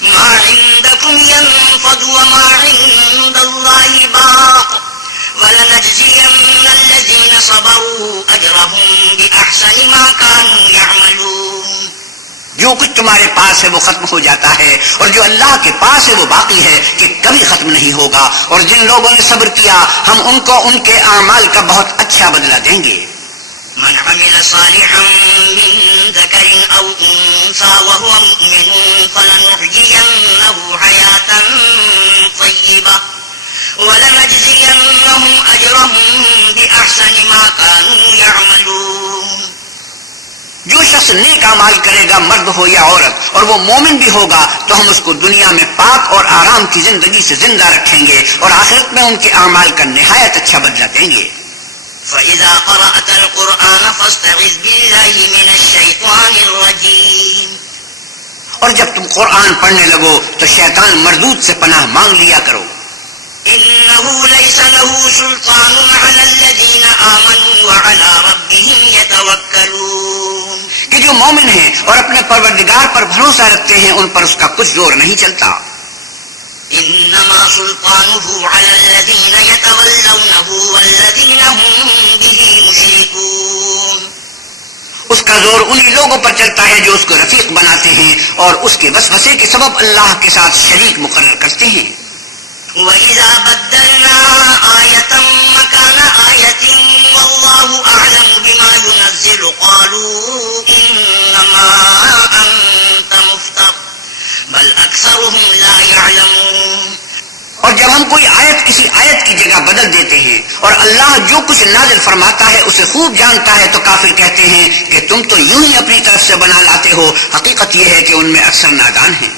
ما عندكم ينفد وما عند الله باق ولنجزين الذين صبروا أجرهم بأحسن ما كانوا يعملون. جو کچھ تمہارے پاس ہے وہ ختم ہو جاتا ہے، اور جو اللہ کے پاس ہے وہ باقی ہے کہ کبھی ختم نہیں ہوگا. اور جن لوگوں نے صبر کیا ہم ان کو ان کے اعمال کا بہت اچھا بدلہ دیں گے. من عمل صالحا من ذكر أو أنثى وهو مؤمن فلنحيينه حياة طيبة ولنجزينهم أجرهم بأحسن ما كانوا يعملون. جو شخص نیک اعمال کرے گا مرد ہو یا عورت اور وہ مومن بھی ہوگا تو ہم اس کو دنیا میں پاک اور آرام کی زندگی سے زندہ رکھیں گے اور آخرت میں ان کے اعمال کا نہایت اچھا بدلہ دیں گے. فَإِذَا قَرَأْتَ الْقُرْآنَ فَاسْتَعِذْ بِاللَّهِ مِنَ الشَّيْطَانِ الرَّجِيمِ. اور جب تم قرآن پڑھنے لگو تو شیطان مردود سے پناہ مانگ لیا کرو. إِنَّهُ لَيْسَ لَهُ سُلْطَانٌ عَلَى الَّذِينَ آمَنُوا وَعَلَى رَبِّهِمْ يَتَوَكَّلُونَ. کہ جو مومن ہیں اور اپنے پروردگار پر بھروسہ رکھتے ہیں ان پر اس کا کچھ زور نہیں چلتا. إِنَّمَا سُلْطَانُهُ عَلَى الَّذِينَ يَتَوَلَّوْنَهُ وَالَّذِينَ هُمْ بِهِ مُشْرِكُونَ. اس کا زور انہی لوگوں پر چلتا ہے جو اس کو رفیق بناتے ہیں اور اس کے وسوسے کے سبب اللہ کے ساتھ شریک مقرر کرتے ہیں. وَإِذَا بَدَّلْنَا آيَةً مَّكَانَ آيَةٍ وَاللَّهُ أَعْلَمُ بِمَا يُنَزِّلُ قَالُوا إِنَّمَا أَنتَ مُفْتَرٍ بَلْ أَكْثَرُهُمْ لَا يَعْلَمُونَ. اور جب ہم کوئی آیت کسی آیت کی جگہ بدل دیتے ہیں اور اللہ جو کچھ نازل فرماتا ہے اسے خوب جانتا ہے تو کافر کہتے ہیں کہ تم تو یوں ہی اپنی طرف سے بنا لاتے ہو. حقیقت یہ ہے کہ ان میں اکثر نادان ہیں.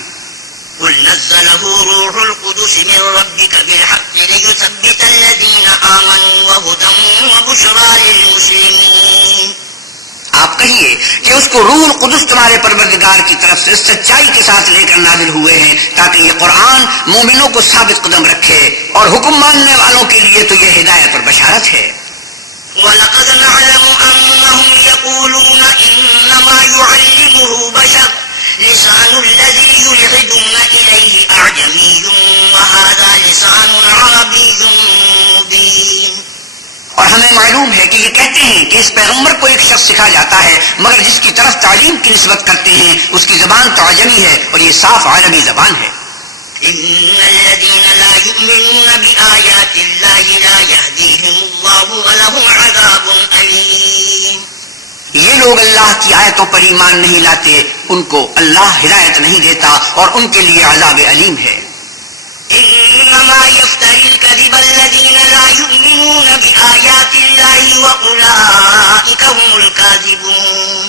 قُلْ نَزَّلَهُ رُوحُ الْقُدُسِ مِنْ رَبِّكَ بِالْحَقِّ لِيُثَبِّتَ الَّذِينَ آمَنُوا وَهُدًى وَبُشْرَى لِلْمُسْلِمِينَ. آپ کہیے کہ اس کو روح القدس تمہارے پروردگار کی طرف سے سچائی کے ساتھ لے کر نازل ہوئے ہیں تاکہ یہ قرآن مومنوں کو ثابت قدم رکھے اور حکم ماننے والوں کے لیے تو یہ ہدایت اور بشارت ہے. وَلَقَدْ نَعْلَمُ أَنَّهُمْ يَقُولُونَ إِنَّمَا يُعَلِّمُهُ بَشَرٌ لسان الذي يلحدون إليه أعجمي وهذا لسان عربي مبين. اور ہمیں معلوم ہے کہ یہ کہتے ہیں کہ اس پیغمبر کو ایک شخص سکھا جاتا ہے، مگر جس کی طرف تعلیم کی نسبت کرتے ہیں اس کی زبان تو عجمی ہے اور یہ صاف عربی زبان ہے. إن الذين لا يؤمنون بآيات الله لا يهديهم الله ولهم عذاب أليم. یہ لوگ اللہ کی آیتوں پر ایمان نہیں لاتے، ان کو اللہ ہدایت نہیں دیتا اور ان کے لیے عذاب علیم ہے. إنما يفتري الكذب الذين لا يؤمنون بآيات الله وأولئك هم الكاذبون.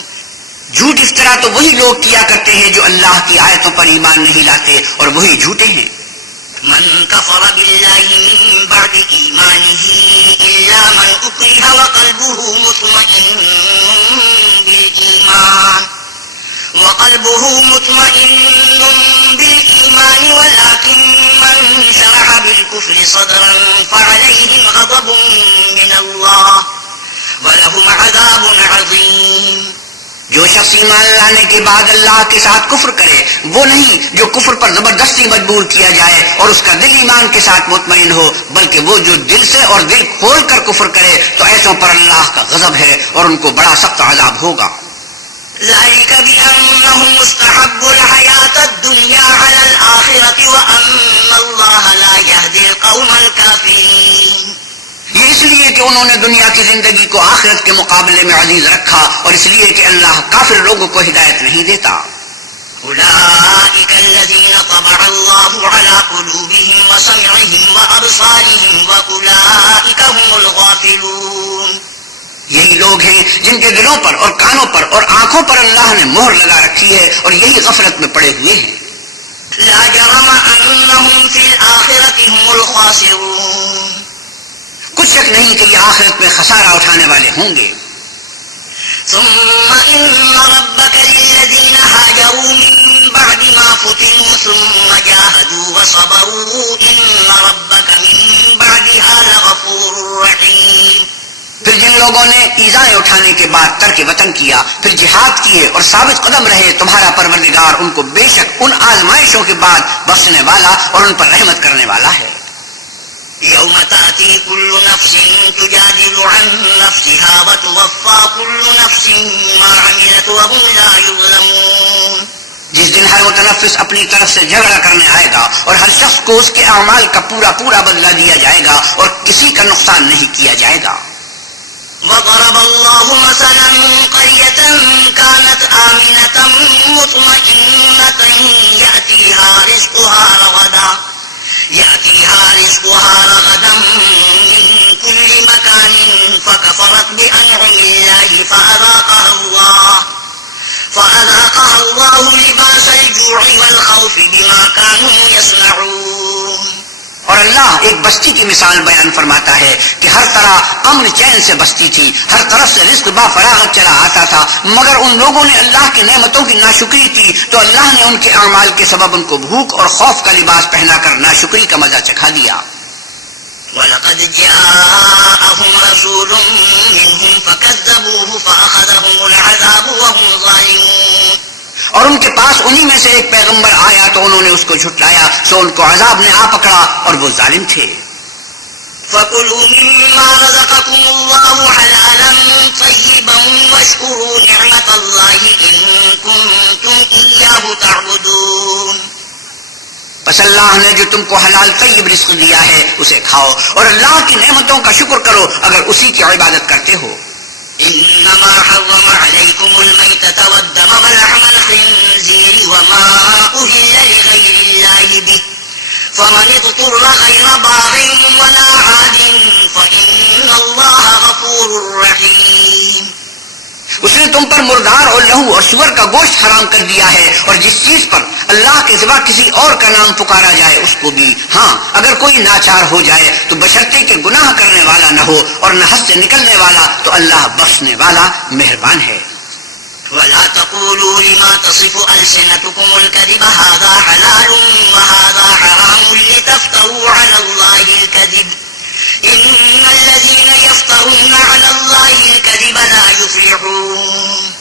جھوٹ افطرا تو وہی لوگ کیا کرتے ہیں جو اللہ کی آیتوں پر ایمان نہیں لاتے اور وہی جھوٹے ہیں. من كفر بالله من بعد إيمانه إلا من أكره وقلبه مطمئن بالإيمان ولكن من شرح بالكفر صدرا فعليهم غضب من الله ولهم عذاب عظيم. جو شخص ایمان لانے کے بعد اللہ کے ساتھ کفر کرے وہ نہیں جو کفر پر زبردستی مجبور کیا جائے اور اس کا دل ایمان کے ساتھ مطمئن ہو، بلکہ وہ جو دل سے اور دل کھول کر کفر کرے تو ایسوں پر اللہ کا غضب ہے اور ان کو بڑا سخت عذاب ہوگا. ذلك بأنهم استحبوا الحياة الدنيا على الآخرة وأن الله لا يهدي القوم الكافرين. یہ اس لیے کہ انہوں نے دنیا کی زندگی کو آخرت کے مقابلے میں عزیز رکھا اور اس لیے کہ اللہ کافر لوگوں کو ہدایت نہیں دیتا. أولئك الذين طبع الله على قلوبهم وسمعهم وأبصارهم وأولئك هم الغافلون. یہی لوگ ہیں جن کے دلوں پر اور کانوں پر اور آنکھوں پر اللہ نے مہر لگا رکھی ہے اور یہی غفلت میں پڑے ہوئے ہیں. لا جرم أنهم في الآخرة هم الخاسرون. کچھ شک نہیں کہ یہ آخرت میں خسارہ اٹھانے والے ہوں گے. ثم إن ربك للذين هاجروا من بعد ما فتنوا ثم جاهدوا وصبروا إن ربك من بعدها لغفور رحيم. پھر جن لوگوں نے ایذائیں اٹھانے کے بعد ترک وطن کیا، پھر جہاد کیے اور ثابت قدم رہے، تمہارا پروردگار ان کو بے شک ان آزمائشوں کے بعد بخشنے والا اور ان پر رحمت کرنے والا ہے. يوم تأتي كل نفس تجادل عن نفسها وتوفى كل نفس ما عملت وهم لا يظلمون. جس دن ہر متنفس اپنی طرف سے جھگڑا کرنے آئے گا اور ہر شخص کو اس کے اعمال کا پورا پورا بدلہ دیا جائے گا اور کسی کا نقصان نہیں کیا جائے گا. وضرب الله مثلا قرية كانت آمنة مطمئنة يأتيها رزقها رغدا من كل مكان فكفرت بأنعم الله فأذاقها الله لباس الجوع والخوف بما كانوا يصنعون. اور اللہ ایک بستی کی مثال بیان فرماتا ہے کہ ہر طرح امن چین سے بستی تھی، ہر طرف سے رزق با فراغت چلا آتا تھا، مگر ان لوگوں نے اللہ کی نعمتوں کی ناشکری کی تو اللہ نے ان کے اعمال کے سبب ان کو بھوک اور خوف کا لباس پہنا کر ناشکری کا مزہ چکھا دیا. وَلَقَدْ جَاءَهُمْ رَسُولٌ مِّنْهُمْ فَكَذَّبُوهُ فَأَخَذَهُمُ الْعَذَابُ وَهُمْ ظَالِمُونَ. اور ان کے پاس انہی میں سے ایک پیغمبر آیا تو انہوں نے اس کو جھٹلایا، سو ان کو عذاب نے آ پکڑا اور وہ ظالم تھے. فَكُلُوا مِمَّا رَزَقَكُمُ اللَّهُ حَلَالًا طَيِّبًا وَاشْكُرُوا نِعْمَةَ اللَّهِ إِن كُنتُمْ إِيَّاهُ تَعْبُدُونَ. پس اللہ نے جو تم کو حلال طیب رزق دیا ہے اسے کھاؤ اور اللہ کی نعمتوں کا شکر کرو اگر اسی کی عبادت کرتے ہو. إنما حرم عليكم الميتة والدم ولحم الخنزير وما أهل لغير الله به فمن اضطر غير باغ ولا عاد فإن الله غفور رحيم. اس نے تم پر مردار اور لہو اور سور کا گوشت حرام کر دیا ہے اور جس چیز پر اللہ کے سوا کسی اور کا نام پکارا جائے اس کو بھی. ہاں اگر کوئی ناچار ہو جائے تو بشرطے کہ گناہ کرنے والا نہ ہو اور نہ حد سے نکلنے والا تو اللہ بخشنے والا مہربان ہے. ولا تقولوا لما تصف ألسنتكم الكذب هذا حلال وهذا حرام لتفتروا على الله الكذب إن الذين يفترون على الله الكذب لا يفلحون.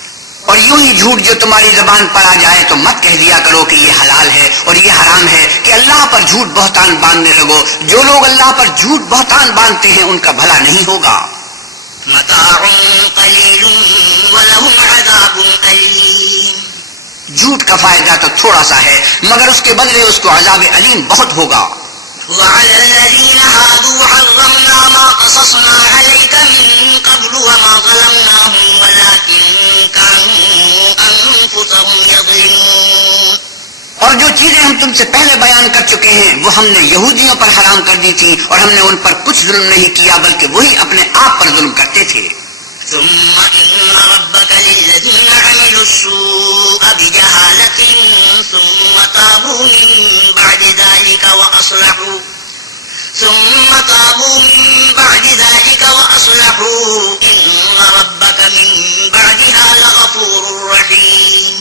اور یوں ہی جھوٹ جو تمہاری زبان پر آ جائے تو مت کہہ دیا کرو کہ یہ حلال ہے اور یہ حرام ہے کہ اللہ پر جھوٹ بہتان باندھنے لگو. جو لوگ اللہ پر جھوٹ بہتان باندھتے ہیں ان کا بھلا نہیں ہوگا. متاع قلیل ولہم عذاب علیم. جھوٹ کا فائدہ تو تھوڑا سا ہے مگر اس کے بدلے اس کو عذاب علیم بہت ہوگا. وعلى الذين هادوا حرمنا ما قصصنا عليك من قبل وما ظلمناهم ولكن كانوا أنفسهم يظلمون. اور جو چیزیں ہم تم سے پہلے بیان کر چکے ہیں وہ ہم نے یہودیوں پر حرام کر دی تھی اور ہم نے ان پر کچھ ظلم نہیں کیا بلکہ وہی اپنے آپ پر ظلم کرتے تھے. ثم إن ربك للذين عملوا السوء بجهالة ثم تابوا من بعد ذلك وأصلحوا إن ربك من بعدها لغفور رحيم.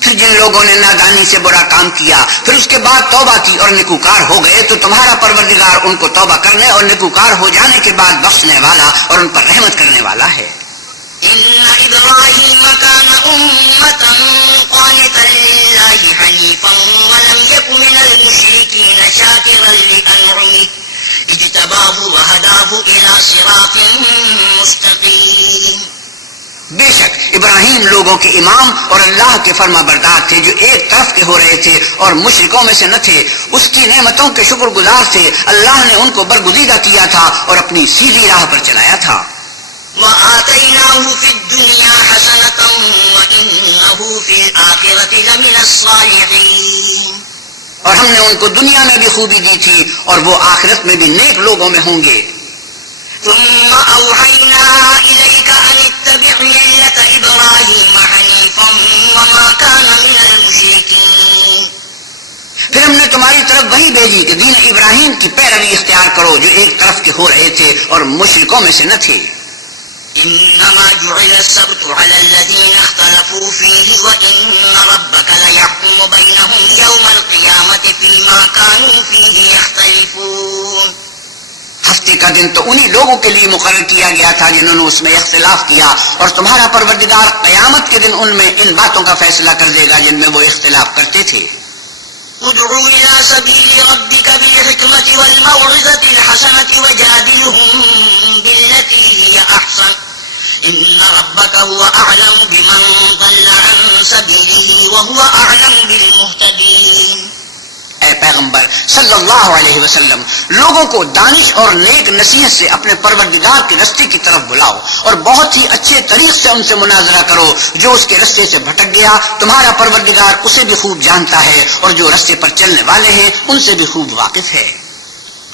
پھر جن لوگوں نے نادانی سے برا کام کیا پھر اس کے بعد توبہ کی اور نیکوکار ہو گئے تو تمہارا پروردگار ان کو توبہ کرنے اور نیکوکار ہو جانے کے بعد بخشنے والا اور ان پر رحمت کرنے والا ہے. إن إبراهيم كان أمة قانتا لله حنيفا ولم يك من المشركين شاكرا لأنعمه اجتباه وهداه إلى صراط مستقيم. بے شک ابراہیم لوگوں کے امام اور اللہ کے فرما بردار تھے جو ایک طرف کے ہو رہے تھے اور مشرکوں میں سے نہ تھے. اس کی نعمتوں کے شکر گزار تھے. اللہ نے ان کو برگزیدہ کیا تھا اور اپنی سیدھی راہ پر چلایا تھا. وآتيناه في الدنيا حسنة وإنه في الآخرة لمن الصالحين. اور ہم نے ان کو دنیا میں بھی خوبی دی تھی اور وہ آخرت میں بھی نیک لوگوں میں ہوں گے. ثم أوحينا إليك أن اتبع ملة إبراهيم حنيفا وما كان من المشركين. پھر ہم نے تمہاری طرف وہی بھیجی کہ دین ابراہیم کی پیروی اختیار کرو جو ایک طرف کے ہو رہے تھے اور مشرکوں میں سے نہ تھے. إنما جعل السبت على الذين اختلفوا فيه وإن ربك ليحكم بينهم يوم القيامة فيما كانوا فيه يختلفون. ہفتے کا دن تو انہی لوگوں کے لیے مقرر کیا گیا تھا جنہوں نے اس میں اختلاف کیا اور تمہارا پروردگار قیامت کے دن ان میں ان باتوں کا فیصلہ کر دے گا جن میں وہ اختلاف کرتے تھے. ادعو إلى سبيل ربك بالحكمة والموعظة الحسنة وجادلهم بالتي هي أحسن إن ربك هو أعلم بمن ضل عن سبيله وهو أعلم بالمهتدين. اے پیغمبر صلی اللہ علیہ وسلم لوگوں کو دانش اور نیک نصیحت سے اپنے پروردگار کے رستے کی طرف بلاؤ اور بہت ہی اچھے طریق سے ان سے مناظرہ کرو. جو اس کے رستے سے بھٹک گیا تمہارا پروردگار اسے بھی خوب جانتا ہے اور جو رستے پر چلنے والے ہیں ان سے بھی خوب واقف ہے.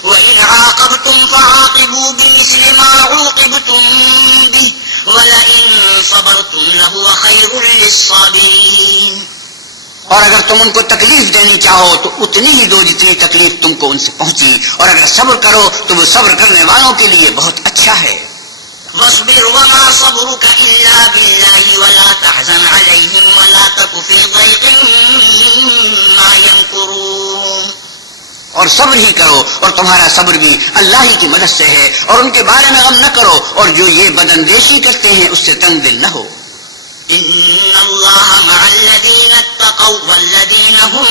وَإِنْ عَاقَبْتُمْ فَعَاقِبُوا بِمِثْلِ مَا عُوقِبْتُمْ بِهِ وَلَئِنْ صَبَرْتُمْ لَهُوَ خَيْرٌ لِلصَّابِرِينَ. اور اگر تم ان کو تکلیف دینی چاہو تو اتنی ہی دو جتنی تکلیف تم کو ان سے پہنچی اور اگر صبر کرو تو وہ صبر کرنے والوں کے لیے بہت اچھا ہے. واصبر وما صبرك إلا بالله ولا تحزن عليهم ولا تك في ضيق مما يمكرون. اور صبر ہی کرو اور تمہارا صبر بھی اللہ ہی کی مدد سے ہے اور ان کے بارے میں غم نہ کرو اور جو یہ بداندیشی کرتے ہیں اس سے تنگ دل نہ ہو. إن الله مع الذين اتقوا والذين هم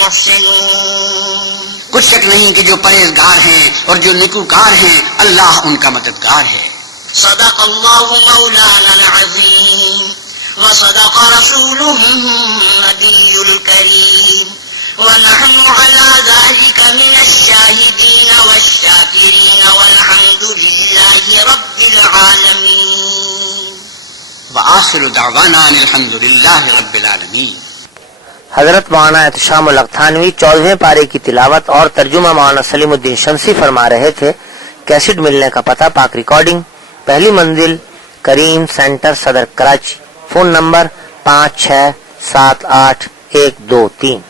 محسنون. کچھ شک نہیں کہ جو پرہیزگار ہیں اور جو نیکوکار ہیں اللہ ان کا مددگار ہے. صدق الله مولانا العظيم وصدق رسوله النبي الكريم ونحن على ذلك من الشاهدين والشاكرين والحمد لله رب العالمين. وآخر دعوانا الحمد للہ رب العالمین. حضرت مولانا احتشام القتھانوی 14ویں پارے کی تلاوت اور ترجمہ مولانا سلیم الدین شمسی فرما رہے تھے. کیسٹ ملنے کا پتہ پاک ریکارڈنگ، پہلی منزل، کریم سینٹر، صدر کراچی. Phone number 5678 123.